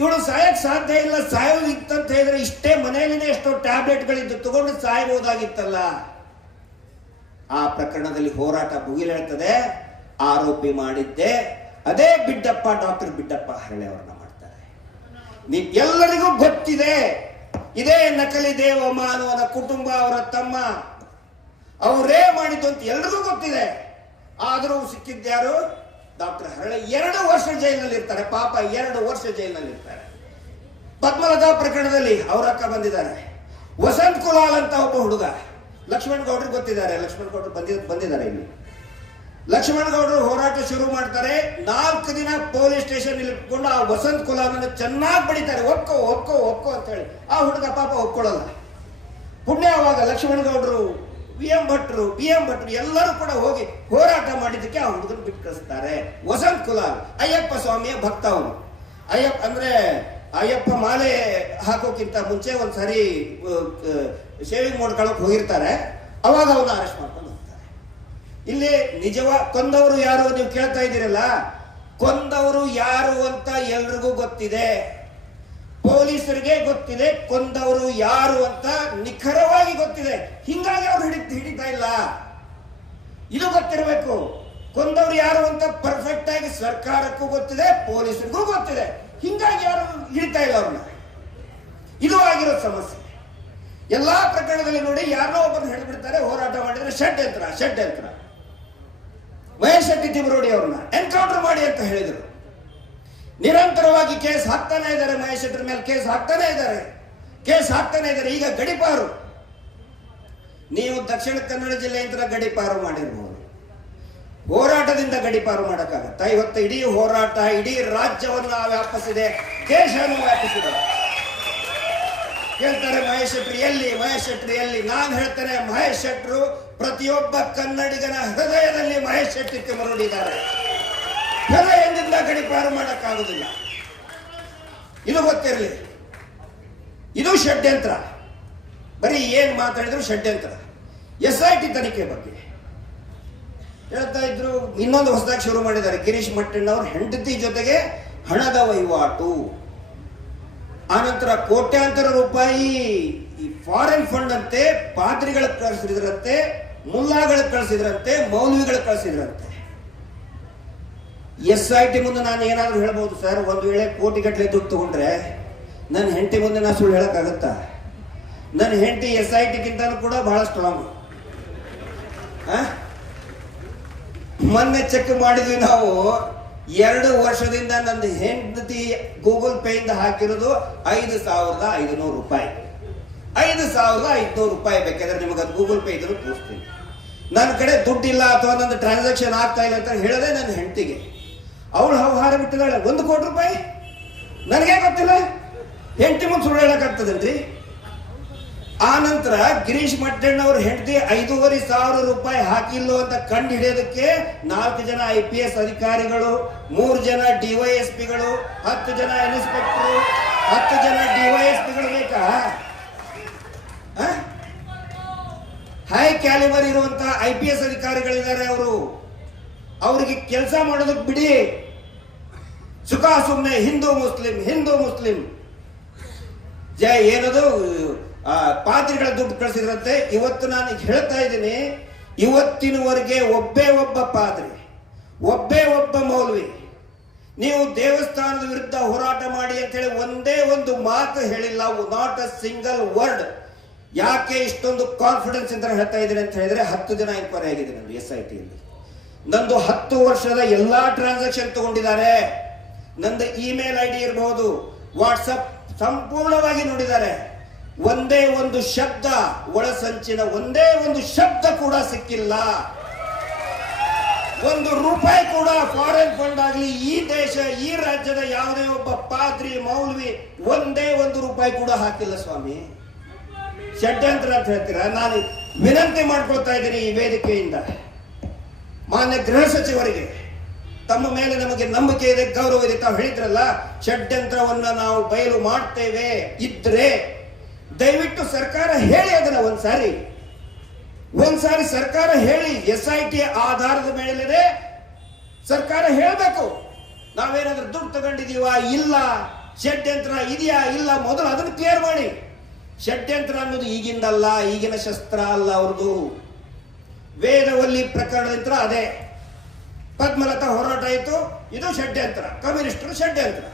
ಇವಳು ಸಾಯಕ್ ಸಾಧ್ಯ ಇಲ್ಲ, ಸಾಯೋದು ಇತ್ತಂತ ಹೇಳಿದ್ರೆ ಇಷ್ಟೇ ಮನೆಯಲ್ಲಿನೇ ಎಷ್ಟೋ ಟ್ಯಾಬ್ಲೆಟ್ಗಳಿದ್ದು ತಗೊಂಡು ಸಾಯಬಹುದಾಗಿತ್ತಲ್ಲ ಆ ಪ್ರಕರಣದಲ್ಲಿ ಹೋರಾಟ ಭುಗಿಲೇಳ್ತದೆ ಆರೋಪಿ ಮಾಡಿದ್ದೆ. ಅದೇ ಬಿಡ್ಡಪ್ಪ, ಡಾಕ್ಟರ್ ಬಿಡ್ಡಪ್ಪ ಹರಳೆ ಅವ್ರನ್ನ ಮಾಡ್ತಾರೆ. ಎಲ್ಲರಿಗೂ ಗೊತ್ತಿದೆ, ಇದೇ ನಕಲಿ ದೇವ ಮಾನವನ ಕುಟುಂಬ, ಅವರ ತಮ್ಮ. ಅವರೇ ಮಾಡಿದ್ದು ಅಂತ ಎಲ್ರಿಗೂ ಗೊತ್ತಿದೆ. ಆದರೂ ಸಿಕ್ಕಿದ್ಯಾರು ಡಾಕ್ಟರ್ ಹರಳೆ ಎರಡು ವರ್ಷ ಜೈಲಿನಲ್ಲಿ ಇರ್ತಾರೆ ಪಾಪ ಎರಡು ವರ್ಷ ಜೈಲಿನಲ್ಲಿ ಇರ್ತಾರೆ ಪದ್ಮಲತಾ ಪ್ರಕರಣದಲ್ಲಿ ಅವರ ಅಕ್ಕ ಬಂದಿದ್ದಾರೆ. ವಸಂತ್ ಕುಲಾಲ್ ಅಂತ ಒಬ್ಬ ಹುಡುಗ, ಲಕ್ಷ್ಮಣ್ ಗೌಡ್ರಿಗೆ ಗೊತ್ತಿದ್ದಾರೆ, ಲಕ್ಷ್ಮಣ್ ಗೌಡ್ರು ಬಂದಿ, ಬಂದಿದ್ದಾರೆ ಇಲ್ಲಿ. ಲಕ್ಷ್ಮಣ್ ಗೌಡ್ರು ಹೋರಾಟ ಶುರು ಮಾಡ್ತಾರೆ, ನಾಲ್ಕು ದಿನ ಪೊಲೀಸ್ ಸ್ಟೇಷನ್ ಇಟ್ಕೊಂಡು ಆ ವಸಂತ್ ಕುಲಾಲನ್ನು ಚೆನ್ನಾಗಿ ಬಡಿತಾರೆ ಒಕ್ಕೋ ಒಕ್ಕೋ ಒಕ್ಕೋ ಅಂತ ಹೇಳಿ. ಆ ಹುಡುಗ ಪಾಪ ಒಪ್ಕೊಳ್ಳಲ್ಲ. ಪುಣ್ಯ ಅವಾಗ ಲಕ್ಷ್ಮಣಗೌಡರು ವಿ ಎಂ ಭಟ್ರು ಬಿ ಎಂ ಭಟ್ರು ಎಲ್ಲರೂ ಕೂಡ ಹೋಗಿ ಹೋರಾಟ ಮಾಡಿದ್ದಕ್ಕೆ ಆ ಹುಡುಗನ ಬಿಟ್ಟು ಕಳಿಸ್ತಾರೆ. ವಸಂತ್ ಕುಲಾಲ್, ಅಯ್ಯಪ್ಪ ಸ್ವಾಮಿಯ ಭಕ್ತ ಅವನು. ಅಯ್ಯಪ್ಪ ಅಂದ್ರೆ ಅಯ್ಯಪ್ಪ ಮಾಲೆ ಹಾಕೋಕ್ಕಿಂತ ಮುಂಚೆ ಒಂದ್ಸರಿ ಶೇವಿಂಗ್ ಮಾಡ್ಕೊಳಕ್ ಹೋಗಿರ್ತಾರೆ. ಅವಾಗ ಅವನು ಅರೆಸ್ಟ್ ಮಾಡ್ಕೊಂಡು ಹೋಗ್ತಾರೆ. ಇಲ್ಲಿ ನಿಜವ ಕೊಂದವರು ಯಾರು ನೀವು ಕೇಳ್ತಾ ಇದ್ದೀರಲ್ಲ? ಕೊಂದವರು ಯಾರು ಅಂತ ಎಲ್ರಿಗೂ ಗೊತ್ತಿದೆ. ಪೊಲೀಸರಿಗೆ ಗೊತ್ತಿದೆ ಕೊಂದವರು ಯಾರು ಅಂತ ನಿಖರವಾಗಿ ಗೊತ್ತಿದೆ. ಹಿಂಗಾಗಿ ಅವ್ರು ಹಿಡಿ, ಹಿಡಿತಾ ಇಲ್ಲ. ಇದು ಗೊತ್ತಿರಬೇಕು. ಕೊಂದವರು ಯಾರು ಅಂತ ಪರ್ಫೆಕ್ಟ್ ಆಗಿ ಸರ್ಕಾರಕ್ಕೂ ಗೊತ್ತಿದೆ, ಪೊಲೀಸರಿಗೂ ಗೊತ್ತಿದೆ. ಹಿಂಗಾಗಿ ಯಾರು ಹಿಡಿತಾ ಇಲ್ಲ ಅವ್ರನ್ನ. ಇದು ಆಗಿರೋ ಸಮಸ್ಯೆ. ಎಲ್ಲಾ ಪ್ರಕರಣದಲ್ಲಿ ನೋಡಿ ಯಾರೋ ಒಬ್ಬರು ಹೇಳ್ಬಿಡ್ತಾರೆ, ಹೋರಾಟ ಮಾಡಿದ್ರೆ ಷಡ್ಯಂತ್ರ ಷಡ್ಯಂತ್ರ. ಮಹೇಶ್ ಶೆಟ್ಟಿ ತಿಮರೋಡಿ ಅವ್ರನ್ನ. ಎನ್ಕೌಂಟರ್ ಮಾಡಿ ಅಂತ ಹೇಳಿದರು. ನಿರಂತರವಾಗಿ ಕೇಸ್ ಹಾಕ್ತಾನೆ ಇದ್ದಾರೆ ಮಹೇಶ್ ಶೆಟ್ಟರ್ ಮೇಲೆ, ಕೇಸ್ ಹಾಕ್ತಾನೆ ಇದ್ದಾರೆ. ಕೇಸ್ ಹಾಕ್ತಾನೆ ಇದ್ದಾರೆ. ಈಗ ಗಡಿಪಾರು. ನೀವು ದಕ್ಷಿಣ ಕನ್ನಡ ಜಿಲ್ಲೆಯಿಂದ ಗಡಿಪಾರು ಮಾಡಿರ್ಬೋದು. ಹೋರಾಟದಿಂದ ಗಡಿಪಾರು ಮಾಡಕ್ಕಾಗತ್ತ? ಇವತ್ತು ಇಡೀ ಹೋರಾಟ, ಇಡೀ ರಾಜ್ಯವನ್ನು ವ್ಯಾಪಿಸಿದೆ. ದೇಶವನ್ನು ವ್ಯಾಪಿಸಿದೆ. ಕೇಳ್ತಾರೆ ಮಹೇಶ್ ಶೆಟ್ಟಿ ಎಲ್ಲಿ? ಮಹೇಶ್ ಶೆಟ್ಟಿ ಎಲ್ಲಿ? ನಾನು ಹೇಳ್ತೇನೆ, ಮಹೇಶ್ ಶೆಟ್ಟರು ಪ್ರತಿಯೊಬ್ಬ ಕನ್ನಡಿಗನ ಹೃದಯದಲ್ಲಿ ಮಹೇಶ್ ಶೆಟ್ಟಿ ತಿಮರುಡಿದ್ದಾರೆ ಹೃದಯದಿಂದ ಗಡಿಪಾರು ಮಾಡೋಕ್ಕಾಗೋದಿಲ್ಲ ಇದು ಗೊತ್ತಿರಲಿ. ಇದು ಷಡ್ಯಂತ್ರ. ಬರೀ ಏನು ಮಾತಾಡಿದ್ರು ಷಡ್ಯಂತ್ರ. ಎಸ್ ಐ ಟಿ ತನಿಖೆ ಬಗ್ಗೆ. ಹೇಳ್ತಾ ಇದ್ರು, ಇನ್ನೊಂದು ಹೊಸದಾಗಿ ಶುರು ಮಾಡಿದ್ದಾರೆ. ಗಿರೀಶ್ ಮಟ್ಟಣ್ಣವ್ರ ಹೆಂಡತಿ ಜೊತೆಗೆ ಹಣದ ವಹಿವಾಟು. ಆನಂತರ ಕೋಟ್ಯಾಂತರ ರೂಪಾಯಿ ಈ ಫಾರಿನ್ ಫಂಡ್ ಅಂತೆ ಪಾದ್ರಿಗಳಿಗೆ ಕಳಿಸಿದ್ರಂತೆ ಮುಲ್ಲಾಗಳಿಗೆ ಕಳಿಸಿದ್ರಂತೆ ಮೌಲ್ವಿಗಳಿಗೆ ಕಳಿಸಿದ್ರಂತೆ. ಎಸ್ ಐ ಟಿ ಮುಂದೆ ನಾನು ಏನಾದರೂ ಹೇಳ್ಬೋದು, ಸರ್? ಒಂದು ವೇಳೆ ಕೋಟಿ ಗಟ್ಟಲೆ ದುಡ್ಡು ತಗೊಂಡ್ರೆ ನನ್ನ ಹೆಂಡತಿ ಮುಂದೆ ನಾನು ಸುಳ್ಳು ಹೇಳೋಕ್ಕಾಗತ್ತಾ? ನನ್ನ ಹೆಂಡತಿ ಎಸ್ ಐ ಟಿಗಿಂತ ಕೂಡ ಬಹಳ ಸ್ಟ್ರಾಂಗ್ ಮೊನ್ನೆ ಚೆಕ್ ಮಾಡಿದ್ವಿ ನಾವು. ಎರಡು ವರ್ಷದಿಂದ ನನ್ನ ಹೆಂಡತಿ ಗೂಗಲ್ ಪೇ ಇಂದ ಹಾಕಿರೋದು ಐದು ಸಾವಿರದ ಐದುನೂರು ರೂಪಾಯಿ. ಐದು ಸಾವಿರದ ಐದುನೂರು ರೂಪಾಯಿ ಬೇಕಾದ್ರೆ ನಿಮಗೆ ಅದು ಗೂಗಲ್ ಪೇ ಇದ್ರು ತೋರಿಸ್ತೀನಿ. ನನ್ನ ಕಡೆ ದುಡ್ಡಿಲ್ಲ ಅಥವಾ ನಂದು ಟ್ರಾನ್ಸಾಕ್ಷನ್ ಆಗ್ತಾ ಇಲ್ಲ ಅಂತ ಹೇಳದೆ ನನ್ನ ಹೆಂಡತಿಗೆ. ಅವಳು ವ್ಯವಹಾರ ಬಿಟ್ಟಿದ್ದಾಳೆ ಒಂದು ಕೋಟಿ ರೂಪಾಯಿ? ನನಗೆ ಗೊತ್ತಿಲ್ಲ. ಹೆಂಡತಿ ಮುಂದೆ ಸುಳ್ಳು ಹೇಳಕ್ಕಾಗ್ತದನ್ರಿ ಆ ನಂತರ ಗಿರೀಶ್ ಮಟ್ಟಣ್ಣ ಅವ್ರ ಹೆಂಡತಿ ಐದೂವರೆ ಸಾವಿರ ರೂಪಾಯಿ ಹಾಕಿಲ್ಲೋ ಅಂತ ಕಂಡು ಹಿಡಿಯೋದಕ್ಕೆ ನಾಲ್ಕು ಜನ ಐ ಪಿ ಎಸ್ ಅಧಿಕಾರಿಗಳು, ಮೂರು ಜನ ಡಿವೈಎಸ್ಪಿಗಳು ಹತ್ತು ಜನ ಇನ್ಸ್ಪೆಕ್ಟರ್, ಹತ್ತು ಜನ ಡಿವೈಎಸ್ಪಿಗಳು ಬೇಕಾ? ಹೈ? ಕ್ಯಾಲಿಬರ್ ಇರುವಂತಹ ಐ ಪಿ ಎಸ್ ಅಧಿಕಾರಿಗಳಿದ್ದಾರೆ ಅವರು. ಅವರಿಗೆ ಕೆಲಸ ಮಾಡೋದಕ್ಕೆ ಬಿಡಿ. ಸುಖ ಸುಮ್ಮನೆ ಹಿಂದೂ ಮುಸ್ಲಿಂ ಹಿಂದೂ ಮುಸ್ಲಿಂ. ಜಯ ಏನದು? ಆ, ಪಾದ್ರಿಗಳ ದುಡ್ಡು ಕಳಿಸಿದ್ರಂತೆ. ಇವತ್ತು ನಾನು ಹೇಳ್ತಾ ಇದ್ದೀನಿ ಇವತ್ತಿನವರೆಗೆ ಒಬ್ಬೇ ಒಬ್ಬ ಪಾದ್ರಿ ಒಬ್ಬೇ ಒಬ್ಬ ಮೌಲ್ವಿ. ನೀವು ದೇವಸ್ಥಾನದ ವಿರುದ್ಧ ಹೋರಾಟ ಮಾಡಿ ಅಂತ ಹೇಳಿ ಒಂದೇ ಒಂದು ಮಾತು ಹೇಳಿಲ್ಲ. ನಾಟ್ ಅ ಸಿಂಗಲ್ ವರ್ಡ್ ಯಾಕೆ ಇಷ್ಟೊಂದು ಕಾನ್ಫಿಡೆನ್ಸ್ ಅಂತ ಹೇಳ್ತಾ ಇದ್ದೀನಿ ಅಂತ ಹೇಳಿದ್ರೆ ಹತ್ತು ದಿನ ಎನ್ಕ್ವೈರಿ ಆಗಿದೆ ನಂದು ಎಸ್ ಐ ಟಿಯಲ್ಲಿ ನಂದು ಹತ್ತು ವರ್ಷದ ಎಲ್ಲಾ ಟ್ರಾನ್ಸಾಕ್ಷನ್ ತಗೊಂಡಿದ್ದಾರೆ. ನಂದು ಇಮೇಲ್ ಐ ಡಿ ಇರಬಹುದು ವಾಟ್ಸಪ್ ಸಂಪೂರ್ಣವಾಗಿ ನೋಡಿದ್ದಾರೆ. ಒಂದೇ ಒಂದು ಶಬ್ದ, ಒಳಸಂಚಿನ ಒಂದೇ ಒಂದು ಶಬ್ದ ಕೂಡ ಸಿಕ್ಕಿಲ್ಲ. ಒಂದು ರೂಪಾಯಿ ಕೂಡ ಫಾರಿನ್ ಫಂಡ್ ಆಗಲಿ, ಈ ದೇಶ, ಈ ರಾಜ್ಯದ ಯಾವುದೇ ಒಬ್ಬ ಪಾದ್ರಿ, ಮೌಲ್ವಿ ಒಂದೇ ಒಂದು ರೂಪಾಯಿ ಕೂಡ ಹಾಕಿಲ್ಲ ಸ್ವಾಮಿ. ಷಡ್ಯಂತ್ರ ಅಂತ ಹೇಳ್ತೀರಾ? ನಾನು ವಿನಂತಿ ಮಾಡ್ಕೊಳ್ತಾ ಇದ್ದೀನಿ ಈ ವೇದಿಕೆಯಿಂದ. ಮಾನ್ಯ ಗೃಹ ಸಚಿವರಿಗೆ, ತಮ್ಮ ಮೇಲೆ ನಮಗೆ ನಂಬಿಕೆ ಇದೆ, ಗೌರವ ಇದೆ. ತಾವು ಹೇಳಿದ್ರಲ್ಲ, ಷಡ್ಯಂತ್ರವನ್ನು ನಾವು ಬಯಲು ಮಾಡ್ತೇವೆ ಇದ್ರೆ, ದಯವಿಟ್ಟು ಸರ್ಕಾರ ಹೇಳಿ ಅದನ್ನ ಒಂದ್ಸಾರಿ. ಒಂದ್ಸಾರಿ ಸರ್ಕಾರ ಹೇಳಿ, ಎಸ್ ಐ ಟಿ ಆಧಾರದ ಮೇಲೆ ಸರ್ಕಾರ ಹೇಳಬೇಕು. ನಾವೇನಾದ್ರೂ ದುಡ್ಡು ತಗೊಂಡಿದೀವ ಇಲ್ಲ. ಷಡ್ಯಂತ್ರ ಇದೆಯಾ? ಇಲ್ಲ. ಮೊದಲು ಅದನ್ನು ಕ್ಲಿಯರ್ ಮಾಡಿ. ಷಡ್ಯಂತ್ರ ಅನ್ನೋದು ಈಗಿಂದಲ್ಲ, ಈಗಿನ ಶಸ್ತ್ರ ಅಲ್ಲ ಅವ್ರದ್ದು. ವೇದವಲ್ಲಿ ಪ್ರಕರಣದಿಂದ ಅದೇ. ಪದ್ಮಲತಾ ಹೋರಾಟ ಆಯಿತು, ಇದು ಷಡ್ಯಂತ್ರ, ಕಮ್ಯುನಿಸ್ಟರು ಷಡ್ಯಂತ್ರ.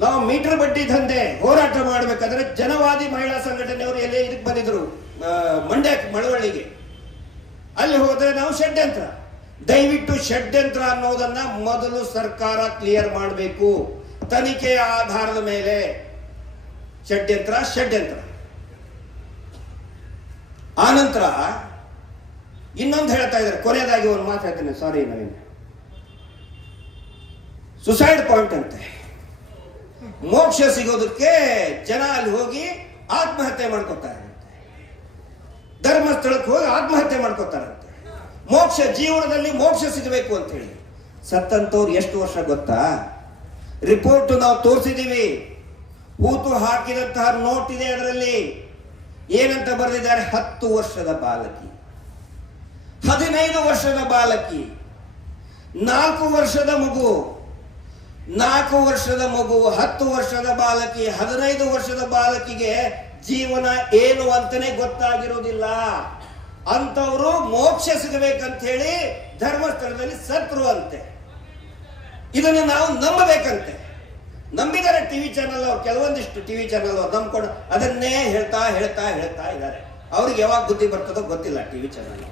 ನಾವು ಮೀಟರ್ ಬಡ್ಡಿ ದಂಧೆ ಹೋರಾಟ ಮಾಡಬೇಕಾದ್ರೆ ಜನವಾದಿ ಮಹಿಳಾ ಸಂಘಟನೆಯವರು ಎಲ್ಲೇ ಇದಕ್ಕೆ ಬಂದಿದ್ರು? ಮಂಡ್ಯ, ಮಳವಳ್ಳಿಗೆ. ಅಲ್ಲಿ ಹೋದ್ರೆ ನಾವು ಷಡ್ಯಂತ್ರ. ದಯವಿಟ್ಟು ಷಡ್ಯಂತ್ರ ಅನ್ನೋದನ್ನ ಮೊದಲು ಸರ್ಕಾರ ಕ್ಲಿಯರ್ ಮಾಡಬೇಕು. ತನಿಖೆಯ ಆಧಾರದ ಮೇಲೆ. ಷಡ್ಯಂತ್ರ ಷಡ್ಯಂತ್ರ. ಆನಂತರ ಇನ್ನೊಂದು ಹೇಳ್ತಾ ಇದ್ದಾರೆ. ಕೊನೆಯದಾಗಿ ಒಂದು ಮಾತು ಸಾರಿ ನವೀನ್. ಸುಸೈಡ್ ಪಾಯಿಂಟ್ ಅಂತೆ. ಮೋಕ್ಷ ಸಿಗೋದಕ್ಕೆ ಜನ ಅಲ್ಲಿ ಹೋಗಿ ಆತ್ಮಹತ್ಯೆ ಮಾಡ್ಕೊತಾರಂತೆ. ಧರ್ಮಸ್ಥಳಕ್ಕೆ ಹೋಗಿ ಆತ್ಮಹತ್ಯೆ ಮಾಡ್ಕೊತಾರಂತೆ. ಮೋಕ್ಷ ಜೀವನದಲ್ಲಿ ಮೋಕ್ಷ ಸಿಗಬೇಕು ಅಂತ ಹೇಳಿ. ಸತ್ತಂತವ್ರು ಎಷ್ಟು ವರ್ಷ ಗೊತ್ತಾ? ರಿಪೋರ್ಟ್ ನಾವು ತೋರಿಸಿದೀವಿ. ಹೂತು ಹಾಕಿದಂತಹ ನೋಟ್ ಇದೆ ಅದರಲ್ಲಿ. ಏನಂತ ಬರೆದಿದ್ದಾರೆ? ಹತ್ತು ವರ್ಷದ ಬಾಲಕಿ. ಹದಿನೈದು ವರ್ಷದ ಬಾಲಕಿ, ನಾಲ್ಕು ವರ್ಷದ ಮಗು, ನಾಲ್ಕು ವರ್ಷದ ಮಗು, ಹತ್ತು ವರ್ಷದ ಬಾಲಕಿ, ಹದಿನೈದು ವರ್ಷದ ಬಾಲಕಿಗೆ ಜೀವನ ಏನು ಅಂತನೇ ಗೊತ್ತಾಗಿರೋದಿಲ್ಲ ಅಂತವರು ಮೋಕ್ಷ ಸಿಗಬೇಕಂತ ಹೇಳಿ ಧರ್ಮಸ್ಥಳದಲ್ಲಿ ಸತ್ರು ಅಂತೆ. ಇದನ್ನು ನಾವು ನಂಬಬೇಕಂತೆ. ನಂಬಿದರೆ ಟಿವಿ ಚಾನಲ್ ಅವ್ರು, ಕೆಲವೊಂದಿಷ್ಟು ಟಿವಿ ಚಾನಲ್ ಅವ್ರು ನಂಬ್ಕೊಂಡು ಅದನ್ನೇ ಹೇಳ್ತಾ ಹೇಳ್ತಾ ಹೇಳ್ತಾ ಇದ್ದಾರೆ. ಅವ್ರಿಗೆ ಯಾವಾಗ ಬುದ್ಧಿ ಬರ್ತದೋ ಗೊತ್ತಿಲ್ಲ ಟಿವಿ ಚಾನಲ್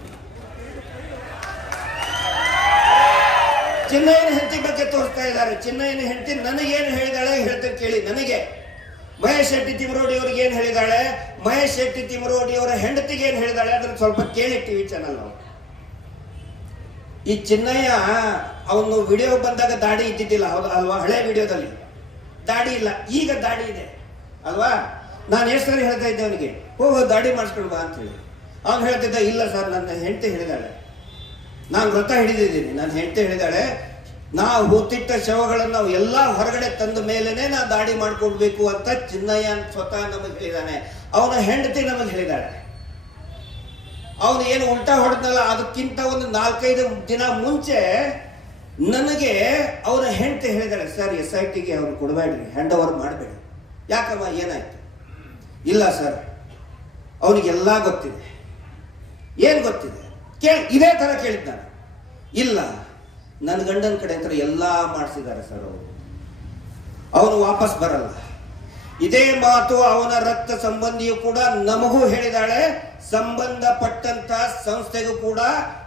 ಚಿನ್ನಯ್ಯನ ಹೆಂಡತಿ ಬಗ್ಗೆ ತೋರಿಸ್ತಾ ಇದ್ದಾರೆ. ಚಿನ್ನಯ್ಯನ ಹೆಂಡತಿ ನನಗೇನು ಹೇಳಿದಾಳೆ ಹೇಳ್ತಾರೆ ಕೇಳಿ ನನಗೆ. ಮಹೇಶ್ ಶೆಟ್ಟಿ ತಿಮರೋಡಿ ಅವ್ರಿಗೆ ಏನು ಹೇಳಿದಾಳೆ? ಮಹೇಶ್ ಶೆಟ್ಟಿ ತಿಮರೋಡಿ ಅವರ ಹೆಂಡತಿಗೆ ಏನು ಹೇಳಿದಾಳೆ? ಅದನ್ನ ಸ್ವಲ್ಪ ಕೇಳಿ ಟಿವಿ ಚಾನಲ್ ನಾವು ಈ ಚಿನ್ನಯ್ಯ ಅವನು ವಿಡಿಯೋ ಬಂದಾಗ ದಾಡಿ ಇದ್ದಿದ್ದಿಲ್ಲ, ಹೌದು ಅಲ್ವಾ? ಹಳೆ ವಿಡಿಯೋದಲ್ಲಿ. ದಾಡಿ ಇಲ್ಲ, ಈಗ ದಾಡಿ ಇದೆ. ಅಲ್ವಾ? ನಾನು ಎಷ್ಟು ಸಾರಿ ಹೇಳ್ತಾ ಇದ್ದೆ ಅವನಿಗೆ, ಹೋಗೋ ದಾಡಿ ಮಾಡಿಸ್ಕೊಳ್ಬಾ ಅಂತ ಹೇಳಿ. ಅವ್ನು ಹೇಳ್ತಿದ್ದ, ಇಲ್ಲ ಸರ್, ನನ್ನ ಹೆಂಡತಿ ಹೇಳಿದಾಳೆ. ನಾನು ವ್ರತ ಹಿಡಿದಿದ್ದೀನಿ. ನನ್ನ ಹೆಂಡತಿ ಹೇಳಿದಾಳೆ ನಾವು ಹೊತ್ತಿಟ್ಟ ಶವಗಳನ್ನು ಎಲ್ಲ ಹೊರಗಡೆ ತಂದ ಮೇಲೇನೆ ನಾ ದಾಡಿ ಮಾಡ್ಕೊಡ್ಬೇಕು ಅಂತ ಚಿನ್ನಯ್ಯ ಸ್ವತಃ ನಮಗೆ ಹೇಳಿದಾನೆ. ಅವನ ಹೆಂಡತಿ ನಮಗೆ ಹೇಳಿದಾಳೆ. ಅವನು ಏನು ಉಲ್ಟಾ ಹೊಡೆದ್ನಲ್ಲ, ಅದಕ್ಕಿಂತ ಒಂದು ನಾಲ್ಕೈದು ದಿನ ಮುಂಚೆ ನನಗೆ ಅವನ ಹೆಂಡತಿ ಹೇಳಿದಾಳೆ, ಸರ್ ಎಸ್ ಐ ಟಿಗೆ ಅವ್ರು ಕೊಡಬೇಡ್ರಿ ಹ್ಯಾಂಡ್ ಓವರ್ ಮಾಡಬೇಡಿ. ಯಾಕಮ್ಮ, ಏನಾಯ್ತು? ಇಲ್ಲ, ಸರ್, ಅವನಿಗೆಲ್ಲ ಗೊತ್ತಿದೆ. ಏನು ಗೊತ್ತಿದೆ? ಕೇಳಿ ಇದೇ ಥರ ಕೇಳಿದ್ದಾನೆ. ಇಲ್ಲ ನನ್ನ ಗಂಡನ ಕಡೆ ಹತ್ರ ಎಲ್ಲ ಮಾಡಿಸಿದ್ದಾರೆ ಸರ್ ಅವರು. ಅವನು ವಾಪಸ್ ಬರಲ್ಲ. ಇದೇ ಮಾತು ಅವನ ರಕ್ತ ಸಂಬಂಧಿಯು ಕೂಡ ನಮಗೂ ಹೇಳಿದಾಳೆ. ಸಂಬಂಧಪಟ್ಟಂತ ಸಂಸ್ಥೆಗೂ ಕೂಡ,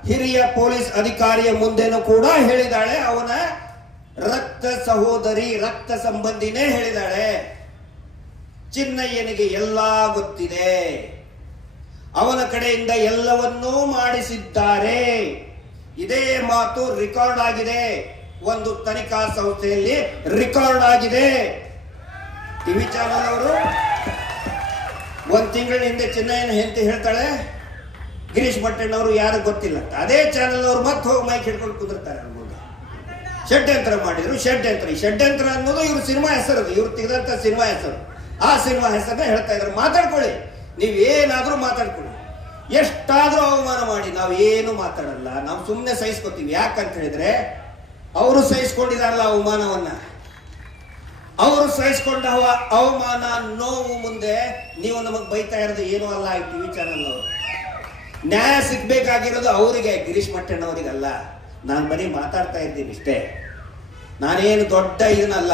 ಹಿರಿಯ ಪೊಲೀಸ್ ಅಧಿಕಾರಿಯ ಮುಂದೆನೂ ಕೂಡ ಹೇಳಿದಾಳೆ. ಅವನ ರಕ್ತ ಸಹೋದರಿ, ರಕ್ತ ಸಂಬಂಧಿನೇ ಹೇಳಿದಾಳೆ. ಚಿನ್ನಯ್ಯನಿಗೆ ಎಲ್ಲ ಗೊತ್ತಿದೆ. ಅವನ ಕಡೆಯಿಂದ ಎಲ್ಲವನ್ನೂ ಮಾಡಿಸಿದ್ದಾರೆ. ಇದೇ ಮಾತು ರೆಕಾರ್ಡ್ ಆಗಿದೆ. ಒಂದು ತನಿಖಾ ಸಂಸ್ಥೆಯಲ್ಲಿ ರೆಕಾರ್ಡ್ ಆಗಿದೆ. ಟಿವಿ ಚಾನಲ್ ಅವರು ಒಂದು ತಿಂಗಳ ಹಿಂದೆ ಚೆನ್ನೈನ ಹೆಂಡತಿ ಹೇಳ್ತಾಳೆ, ಗಿರೀಶ್ ಭಟ್ಟಣ್ಣವರು ಯಾರು ಗೊತ್ತಿಲ್ಲ ಅದೇ ಚಾನಲ್ ಅವರು ಮತ್ತೆ ಹೋಗಿ ಮೈಕ್ ಹಿಡ್ಕೊಂಡು ಕುದುರ್ತಾರೆ ಷಡ್ಯಂತ್ರ ಮಾಡಿದ್ರು, ಷಡ್ಯಂತ್ರ. ಈ ಷಡ್ಯಂತ್ರ ಅನ್ನೋದು ಇವರು ಸಿನಿಮಾ ಹೆಸರು ಇವ್ರು ತೆಗೆದಂತ ಸಿನಿಮಾ ಹೆಸರು. ಆ ಸಿನಿಮಾ ಹೆಸರನ್ನ ಹೇಳ್ತಾ ಇದ್ರು. ಮಾತಾಡ್ಕೊಳ್ಳಿ. ನೀವು ಏನಾದ್ರೂ ಮಾತಾಡ್ಕೊಳ್ಳಿ. ಎಷ್ಟಾದರೂ ಅವಮಾನ ಮಾಡಿ ನಾವು ಏನು ಮಾತಾಡಲ್ಲ. ನಾವು ಸುಮ್ಮನೆ ಸಹಿಸ್ಕೊತೀವಿ. ಯಾಕಂತ ಹೇಳಿದ್ರೆ, ಅವರು ಸಹಿಸ್ಕೊಂಡಿದಾರಲ್ಲ ಅವಮಾನವನ್ನ. ಅವರು ಸಹಿಸ್ಕೊಂಡ ಅವಮಾನ, ನೋವು ಮುಂದೆ ನೀವು ನಮಗೆ ಬೈತಾ ಇರೋದು ಏನೂ ಅಲ್ಲ ಈ ಟಿವಿ ಚಾನಲ್ ಅವರು. ನ್ಯಾಯ ಸಿಗ್ಬೇಕಾಗಿರೋದು ಅವರಿಗೆ, ಗಿರೀಶ್ ಮಟ್ಟಣ್ಣವರಿಗಲ್ಲ. ನಾನು ಬರೀ ಮಾತಾಡ್ತಾ ಇದ್ದೀನಿ ಇಷ್ಟೇ. ನಾನೇನು ದೊಡ್ಡ ಇದನ್ನಲ್ಲ.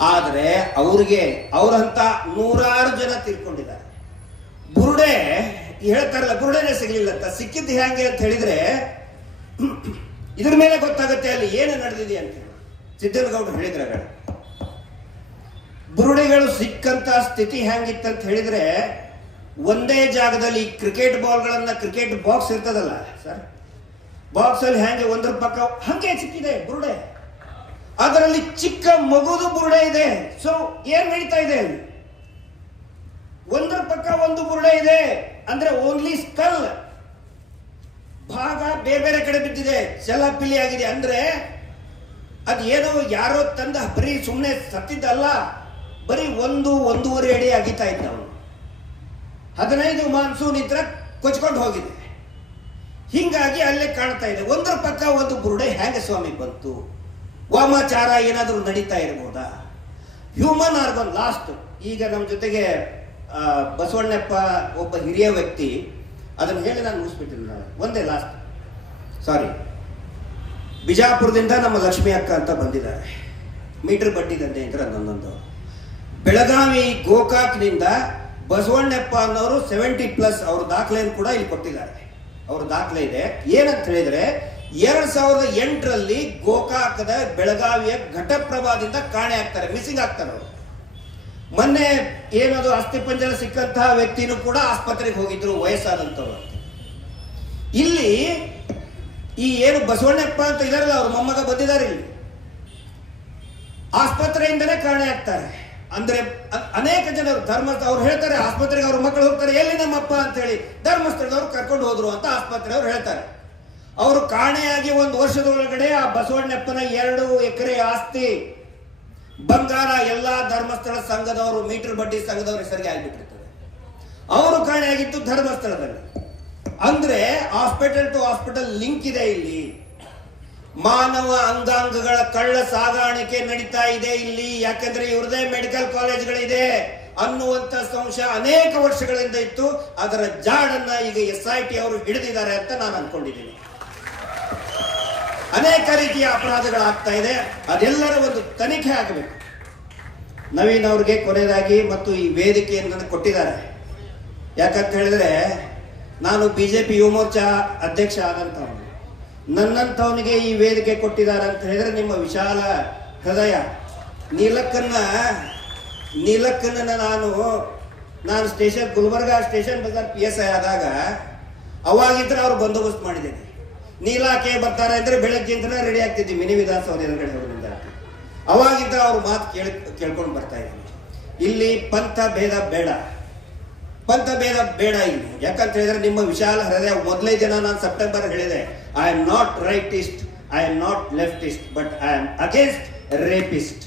ಆದರೆ ಅವ್ರಿಗೆ, ಅವರಂತ ನೂರಾರು ಜನ ತೀರ್ಕೊಂಡಿದ್ದಾರೆ. ಬುರುಡೆ ಹೇಳ್ತಾರಲ್ಲ ಬುರುಡೆನೇ ಸಿಗ್ಲಿಲ್ಲ ಅಂತ. ಸಿಕ್ಕಿದ್ದು ಹೇಗೆ ಅಂತ ಹೇಳಿದ್ರೆ, ಇದ್ರ ಮೇಲೆ ಗೊತ್ತಾಗುತ್ತೆ ಅಲ್ಲಿ ಏನು ನಡೆದಿದೆ ಅಂತ. ಹೇಳಿ. ಹೇಳಿದ್ರೆ ಬೇಡ ಬುರುಡೆಗಳು ಸಿಕ್ಕಂತ ಸ್ಥಿತಿ ಹೆಂಗಿತ್ತಂತ ಹೇಳಿದ್ರೆ, ಒಂದೇ ಜಾಗದಲ್ಲಿ ಕ್ರಿಕೆಟ್ ಬಾಲ್ಗಳನ್ನ ಕ್ರಿಕೆಟ್ ಬಾಕ್ಸ್ ಇರ್ತದಲ್ಲ ಸರ್? ಬಾಕ್ಸ್ ಅಲ್ಲಿ ಹೆಂಗೆ ಒಂದ್ರ ಪಕ್ಕ ಹಂಗೆ ಸಿಕ್ಕಿದೆ ಬುರುಡೆ ಅದರಲ್ಲಿ ಚಿಕ್ಕ ಮಗುದು ಬುರುಡೆ ಇದೆ. ಸೊ ಏನ್ ನಡೀತಾ ಇದೆ ಅಲ್ಲಿ? ಒಂದ್ರ ಪಕ್ಕ ಒಂದು ಬುರುಡೆ ಇದೆ. ಅಂದ್ರೆ ಓನ್ಲಿ ಸ್ಕಲ್ ಭಾಗ ಬೇರೆ ಬೇರೆ ಕಡೆ ಬಿದ್ದಿದೆ. ಚಲಾಪಿಲಿ ಆಗಿದೆ. ಅಂದ್ರೆ ಅದು ಏನೋ ಯಾರೋ ತಂದ ಬರೀ ಸುಮ್ಮನೆ ಸತ್ತಿದ್ದಲ್ಲ. ಬರೀ ಒಂದು ಒಂದೂವರೆ ಅಡಿ ಅಗಿತಾ ಇದ್ದ ಅವನು. ಹದಿನೈದು ಮಾನ್ಸೂನ್ ಇದ್ರ ಕೊಚ್ಕೊಂಡು ಹೋಗಿದೆ. ಹಿಂಗಾಗಿ ಅಲ್ಲೇ ಕಾಣ್ತಾ ಇದೆ. ಒಂದರ ಪಕ್ಕ ಒಂದು ಬುರುಡೆ ಹೇಗೆ ಸ್ವಾಮಿ ಬಂತು. ವಾಮಾಚಾರ ಏನಾದರೂ ನಡೀತಾ ಇರ್ಬೋದಾ? ಹ್ಯೂಮನ್ ಆರ್ಗನ್ ಲಾಸ್ಟ್ ಈಗ ನಮ್ಮ ಜೊತೆಗೆ ಬಸವಣ್ಣಪ್ಪ ಒಬ್ಬ ಹಿರಿಯ ವ್ಯಕ್ತಿ, ಅದನ್ನು ಹೇಳಿ ನಾನು ಮುಗಿಸ್ಬಿಟ್ಟಿಲ್ಲ ನಾನು ಒಂದೇ ಲಾಸ್ಟ್ ಸಾರಿ ಬಿಜಾಪುರದಿಂದ ನಮ್ಮ ಲಕ್ಷ್ಮಿ ಅಕ್ಕ ಅಂತ ಬಂದಿದ್ದಾರೆ. ಮೀಟರ್ ಬಡ್ಡಿ ದಂಧೆ ಅಂತ ನನ್ನೊಂದು. ಬೆಳಗಾವಿ ಗೋಕಾಕ್ನಿಂದ ಬಸವಣ್ಣಪ್ಪ ಅನ್ನೋರು ಸೆವೆಂಟಿ ಪ್ಲಸ್ ಅವ್ರ ದಾಖಲೆಯನ್ನು ಕೂಡ ಇಲ್ಲಿ ಕೊಟ್ಟಿದ್ದಾರೆ. ಅವ್ರ ದಾಖಲೆ ಇದೆ. ಏನಂತ ಹೇಳಿದ್ರೆ, ಎರಡ್ ಸಾವಿರದ ಎಂಟರಲ್ಲಿ ಗೋಕಾಕದ ಬೆಳಗಾವಿಯ ಘಟಪ್ರಭಾದಿಂದ ಕಾಣೆ ಆಗ್ತಾರೆ ಮಿಸ್ಸಿಂಗ್ ಆಗ್ತಾರೆ ಅವರು. ಮೊನ್ನೆ ಏನದು ಅಸ್ಥಿಪಂಜರ ಸಿಕ್ಕಂತಹ ವ್ಯಕ್ತಿನೂ ಕೂಡ ಆಸ್ಪತ್ರೆಗೆ ಹೋಗಿದ್ರು, ವಯಸ್ಸಾದಂಥವ್ರು ಇಲ್ಲಿ ಈ ಏನು ಬಸವಣ್ಣಪ್ಪ ಅಂತ ಇದಾರಲ್ಲ, ಅವ್ರ ಮೊಮ್ಮಗ ಬಂದಿದ್ದಾರೆ ಇಲ್ಲಿ. ಆಸ್ಪತ್ರೆಯಿಂದನೇ ಕಾರಣ ಆಗ್ತಾರೆ. ಅಂದ್ರೆ ಅನೇಕ ಜನರು ಧರ್ಮ, ಅವ್ರು ಹೇಳ್ತಾರೆ, ಆಸ್ಪತ್ರೆಗೆ ಅವ್ರ ಮಕ್ಕಳು ಹೋಗ್ತಾರೆ, ಎಲ್ಲಿ ನಮ್ಮಪ್ಪ ಅಂತ ಹೇಳಿ ಧರ್ಮಸ್ಥಳದವ್ರು ಕರ್ಕೊಂಡು ಹೋದ್ರು ಅಂತ ಆಸ್ಪತ್ರೆಯವ್ರು ಹೇಳ್ತಾರೆ. ಅವರು ಕಾಣೆಯಾಗಿ ಒಂದು ವರ್ಷದೊಳಗಡೆ ಆ ಬಸವಣ್ಣಪ್ಪನ ಎರಡು ಎಕರೆ ಆಸ್ತಿ ಬಂಗಾರ ಎಲ್ಲಾ ಧರ್ಮಸ್ಥಳ ಸಂಘದವರು, ಮೀಟರ್ ಬಡ್ಡಿ ಸಂಘದವ್ರ ಹೆಸರಿಗೆ ಆಗಿಬಿಟ್ಟಿರ್ತದೆ. ಅವರು ಕಾಣೆಯಾಗಿತ್ತು ಧರ್ಮಸ್ಥಳದಲ್ಲಿ. ಅಂದ್ರೆ ಹಾಸ್ಪಿಟಲ್ ಟು ಹಾಸ್ಪಿಟಲ್ ಲಿಂಕ್ ಇದೆ ಇಲ್ಲಿ. ಮಾನವ ಅಂಗಾಂಗಗಳ ಕಳ್ಳ ಸಾಗಾಣಿಕೆ ನಡೀತಾ ಇದೆ ಇಲ್ಲಿ. ಯಾಕಂದ್ರೆ ಇವ್ರದೇ ಮೆಡಿಕಲ್ ಕಾಲೇಜ್ಗಳಿದೆ ಅನ್ನುವಂತ ಸಂಶಯ ಅನೇಕ ವರ್ಷಗಳಿಂದ ಇತ್ತು. ಅದರ ಜಾಡನ್ನ ಈಗ ಎಸ್ ಐ ಟಿ ಅವರು ಹಿಡಿದಿದ್ದಾರೆ ಅಂತ ನಾನು ಅನ್ಕೊಂಡಿದ್ದೀನಿ. ಅನೇಕ ರೀತಿಯ ಅಪರಾಧಗಳಾಗ್ತಾ ಇದೆ. ಅದೆಲ್ಲರ ಒಂದು ತನಿಖೆ ಆಗಬೇಕು. ನವೀನ್ ಅವ್ರಿಗೆ ಕೊನೆಯದಾಗಿ ಮತ್ತು ಈ ವೇದಿಕೆಯನ್ನು ಕೊಟ್ಟಿದ್ದಾರೆ. ಯಾಕಂತ ಹೇಳಿದ್ರೆ, ನಾನು B J P Yuva Morcha ಅಧ್ಯಕ್ಷ ಆದಂತವನು ನನ್ನಂಥವನಿಗೆ ಈ ವೇದಿಕೆ ಕೊಟ್ಟಿದ್ದಾರೆ ಅಂತ ಹೇಳಿದ್ರೆ ನಿಮ್ಮ ವಿಶಾಲ ಹೃದಯ. ನೀಲಕ್ಕನ್ನ ನೀಲಕ್ಕನ್ನ ನಾನು ನಾನು station, Gulbarga station Bazaar P S I ಆದಾಗ, ಅವಾಗಿದ್ರೆ ಅವ್ರು ಬಂದೋಬಸ್ತ್ ಮಾಡಿದ್ದೇನೆ. ನೀಲಾಕೆ ಬರ್ತಾರೆ ಅಂದ್ರೆ ಬೆಳಗ್ಗೆ ರೆಡಿ ಆಗ್ತಿದ್ವಿ. ಮಿನಿ ಹೋಗೋದ್ರಿಂದ ಅವಾಗಿದ್ದ ಅವ್ರ ಮಾತು ಕೇಳಿ, ಕೇಳ್ಕೊಂಡು ಬರ್ತಾ ಇದ್ದೀನಿ ಇಲ್ಲಿ ಪಂಥ ಭೇದ ಬೇಡ. ಪಂಥ ಭೇದ ಬೇಡ ಇಲ್ಲಿ. ಯಾಕಂತ ಹೇಳಿದ್ರೆ ನಿಮ್ಮ ವಿಶಾಲ ಹೃದಯ ಮೊದಲೇ ದಿನ ನಾನು ಸೆಪ್ಟೆಂಬರ್ ಹೇಳಿದೆ. I am not rightist I am not leftist but I am against rapist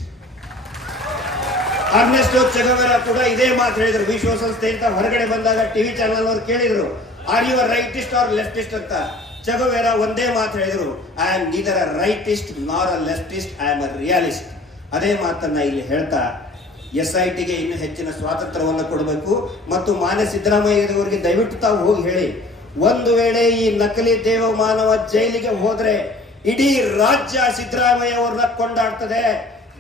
Ernest Che Guevara ಕೂಡ ಇದೇ ಮಾತು ಹೇಳಿದ್ರು. ವಿಶ್ವಸಂಸ್ಥೆಯಿಂದ ಹೊರಗಡೆ ಬಂದಾಗ ಟಿವಿ ಚಾನಲ್ ಅವರು ಕೇಳಿದ್ರು. Are you rightist or leftist ಅಂತ? ಚೆಗವೆರ ಒಂದೇ ಮಾತು ಹೇಳಿದರು I am neither a rightist nor a leftist I am a realist ಅದೇ ಮಾತನ್ನ ಇಲ್ಲಿ ಹೇಳ್ತಾ ಎಸ್ ಐ ಟಿಗೆ ಇನ್ನು ಹೆಚ್ಚಿನ ಸ್ವಾತಂತ್ರ್ಯವನ್ನು ಕೊಡಬೇಕು ಮತ್ತು ಮಾನ್ಯ ಸಿದ್ದರಾಮಯ್ಯನವರಿಗೆ ದಯವಿಟ್ಟು ತಾವು ಹೋಗಿ ಹೇಳಿ, ಒಂದು ವೇಳೆ ಈ ನಕಲಿ ದೇವ ಮಾನವ ಜೈಲಿಗೆ ಹೋದ್ರೆ ಇಡೀ ರಾಜ್ಯ ಸಿದ್ದರಾಮಯ್ಯ ಅವ್ರನ್ನ ಕೊಂಡಾಡ್ತದೆ.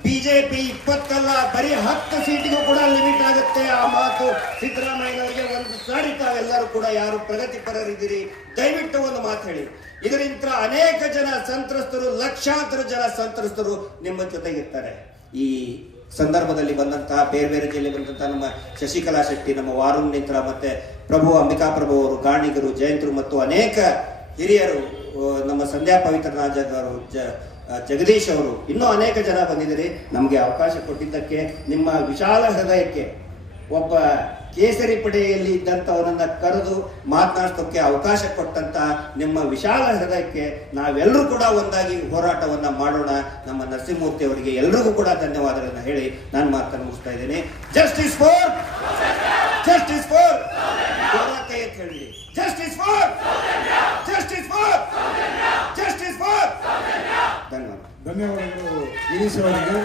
ಬಿಜೆಪಿ ಇಪ್ಪತ್ತಲ್ಲ, ಬರೀ ಹತ್ತು ಸೀಟಿಗೂ ಕೂಡ ಲಿಮಿಟ್ ಆಗುತ್ತೆ. ಆ ಮಾತು ಸಿದ್ದರಾಮಯ್ಯನವರಿಗೆ ಒಂದು ಸಾರಿ ತಾವೆಲ್ಲರೂ ಕೂಡ ಯಾರು ಪ್ರಗತಿಪರರಿದ್ದೀರಿ ದಯವಿಟ್ಟು ಒಂದು ಮಾತು ಹೇಳಿ. ಇದರಿಂದ ಅನೇಕ ಜನ ಸಂತ್ರಸ್ತರು, ಲಕ್ಷಾಂತರ ಜನ ಸಂತ್ರಸ್ತರು ನಿಮ್ಮ ಜೊತೆಗಿರ್ತಾರೆ. ಈ ಸಂದರ್ಭದಲ್ಲಿ ಬಂದಂತಹ ಬೇರೆ ಬೇರೆ ಜಿಲ್ಲೆ ಬಂದಂತಹ ನಮ್ಮ ಶಶಿಕಲಾ ಶೆಟ್ಟಿ, ನಮ್ಮ ವಾರುಣ್ ನೇತ್ರ ಮತ್ತೆ ಪ್ರಭು ಅಂಬಿಕಾ ಪ್ರಭು ಅವರು ಗಾಣಿಗರು ಜಯಂತರು ಮತ್ತು ಅನೇಕ ಹಿರಿಯರು ನಮ್ಮ ಸಂಧ್ಯಾ ಪವಿತ್ರ ಅವರು ಜಗದೀಶ್ ಅವರು ಇನ್ನೂ ಅನೇಕ ಜನ ಬಂದಿದ್ದಾರೆ. ನಮಗೆ ಅವಕಾಶ ಕೊಟ್ಟಿದ್ದಕ್ಕೆ, ನಿಮ್ಮ ವಿಶಾಲ ಹೃದಯಕ್ಕೆ ಒಬ್ಬ ಕೇಸರಿ ಪಡೆಯಲ್ಲಿ ಇದ್ದಂಥವರನ್ನು ಕರೆದು ಮಾತನಾಡಿಸೋಕ್ಕೆ ಅವಕಾಶ ಕೊಟ್ಟಂತ ನಿಮ್ಮ ವಿಶಾಲ ಹೃದಯಕ್ಕೆ ನಾವೆಲ್ಲರೂ ಕೂಡ ಒಂದಾಗಿ ಹೋರಾಟವನ್ನು ಮಾಡೋಣ. ನಮ್ಮ ನರಸಿಂಹಮೂರ್ತಿ ಅವರಿಗೆ ಎಲ್ರಿಗೂ ಕೂಡ ಧನ್ಯವಾದಗಳನ್ನು ಹೇಳಿ ನಾನು ಮಾತನ್ನು ಮುಗಿಸ್ತಾ ಇದ್ದೇನೆ. ಜಸ್ಟಿಸ್ ಫೋರ್ ಜಸ್ಟಿಸ್ ಫೋರ್ ಹೇಳಿ justice for justice for justice for ಧನ್ಯವಾದ ಧನ್ಯವಾದಗಳು. ಗಿರೀಶ್ ಅವರಿಗೆ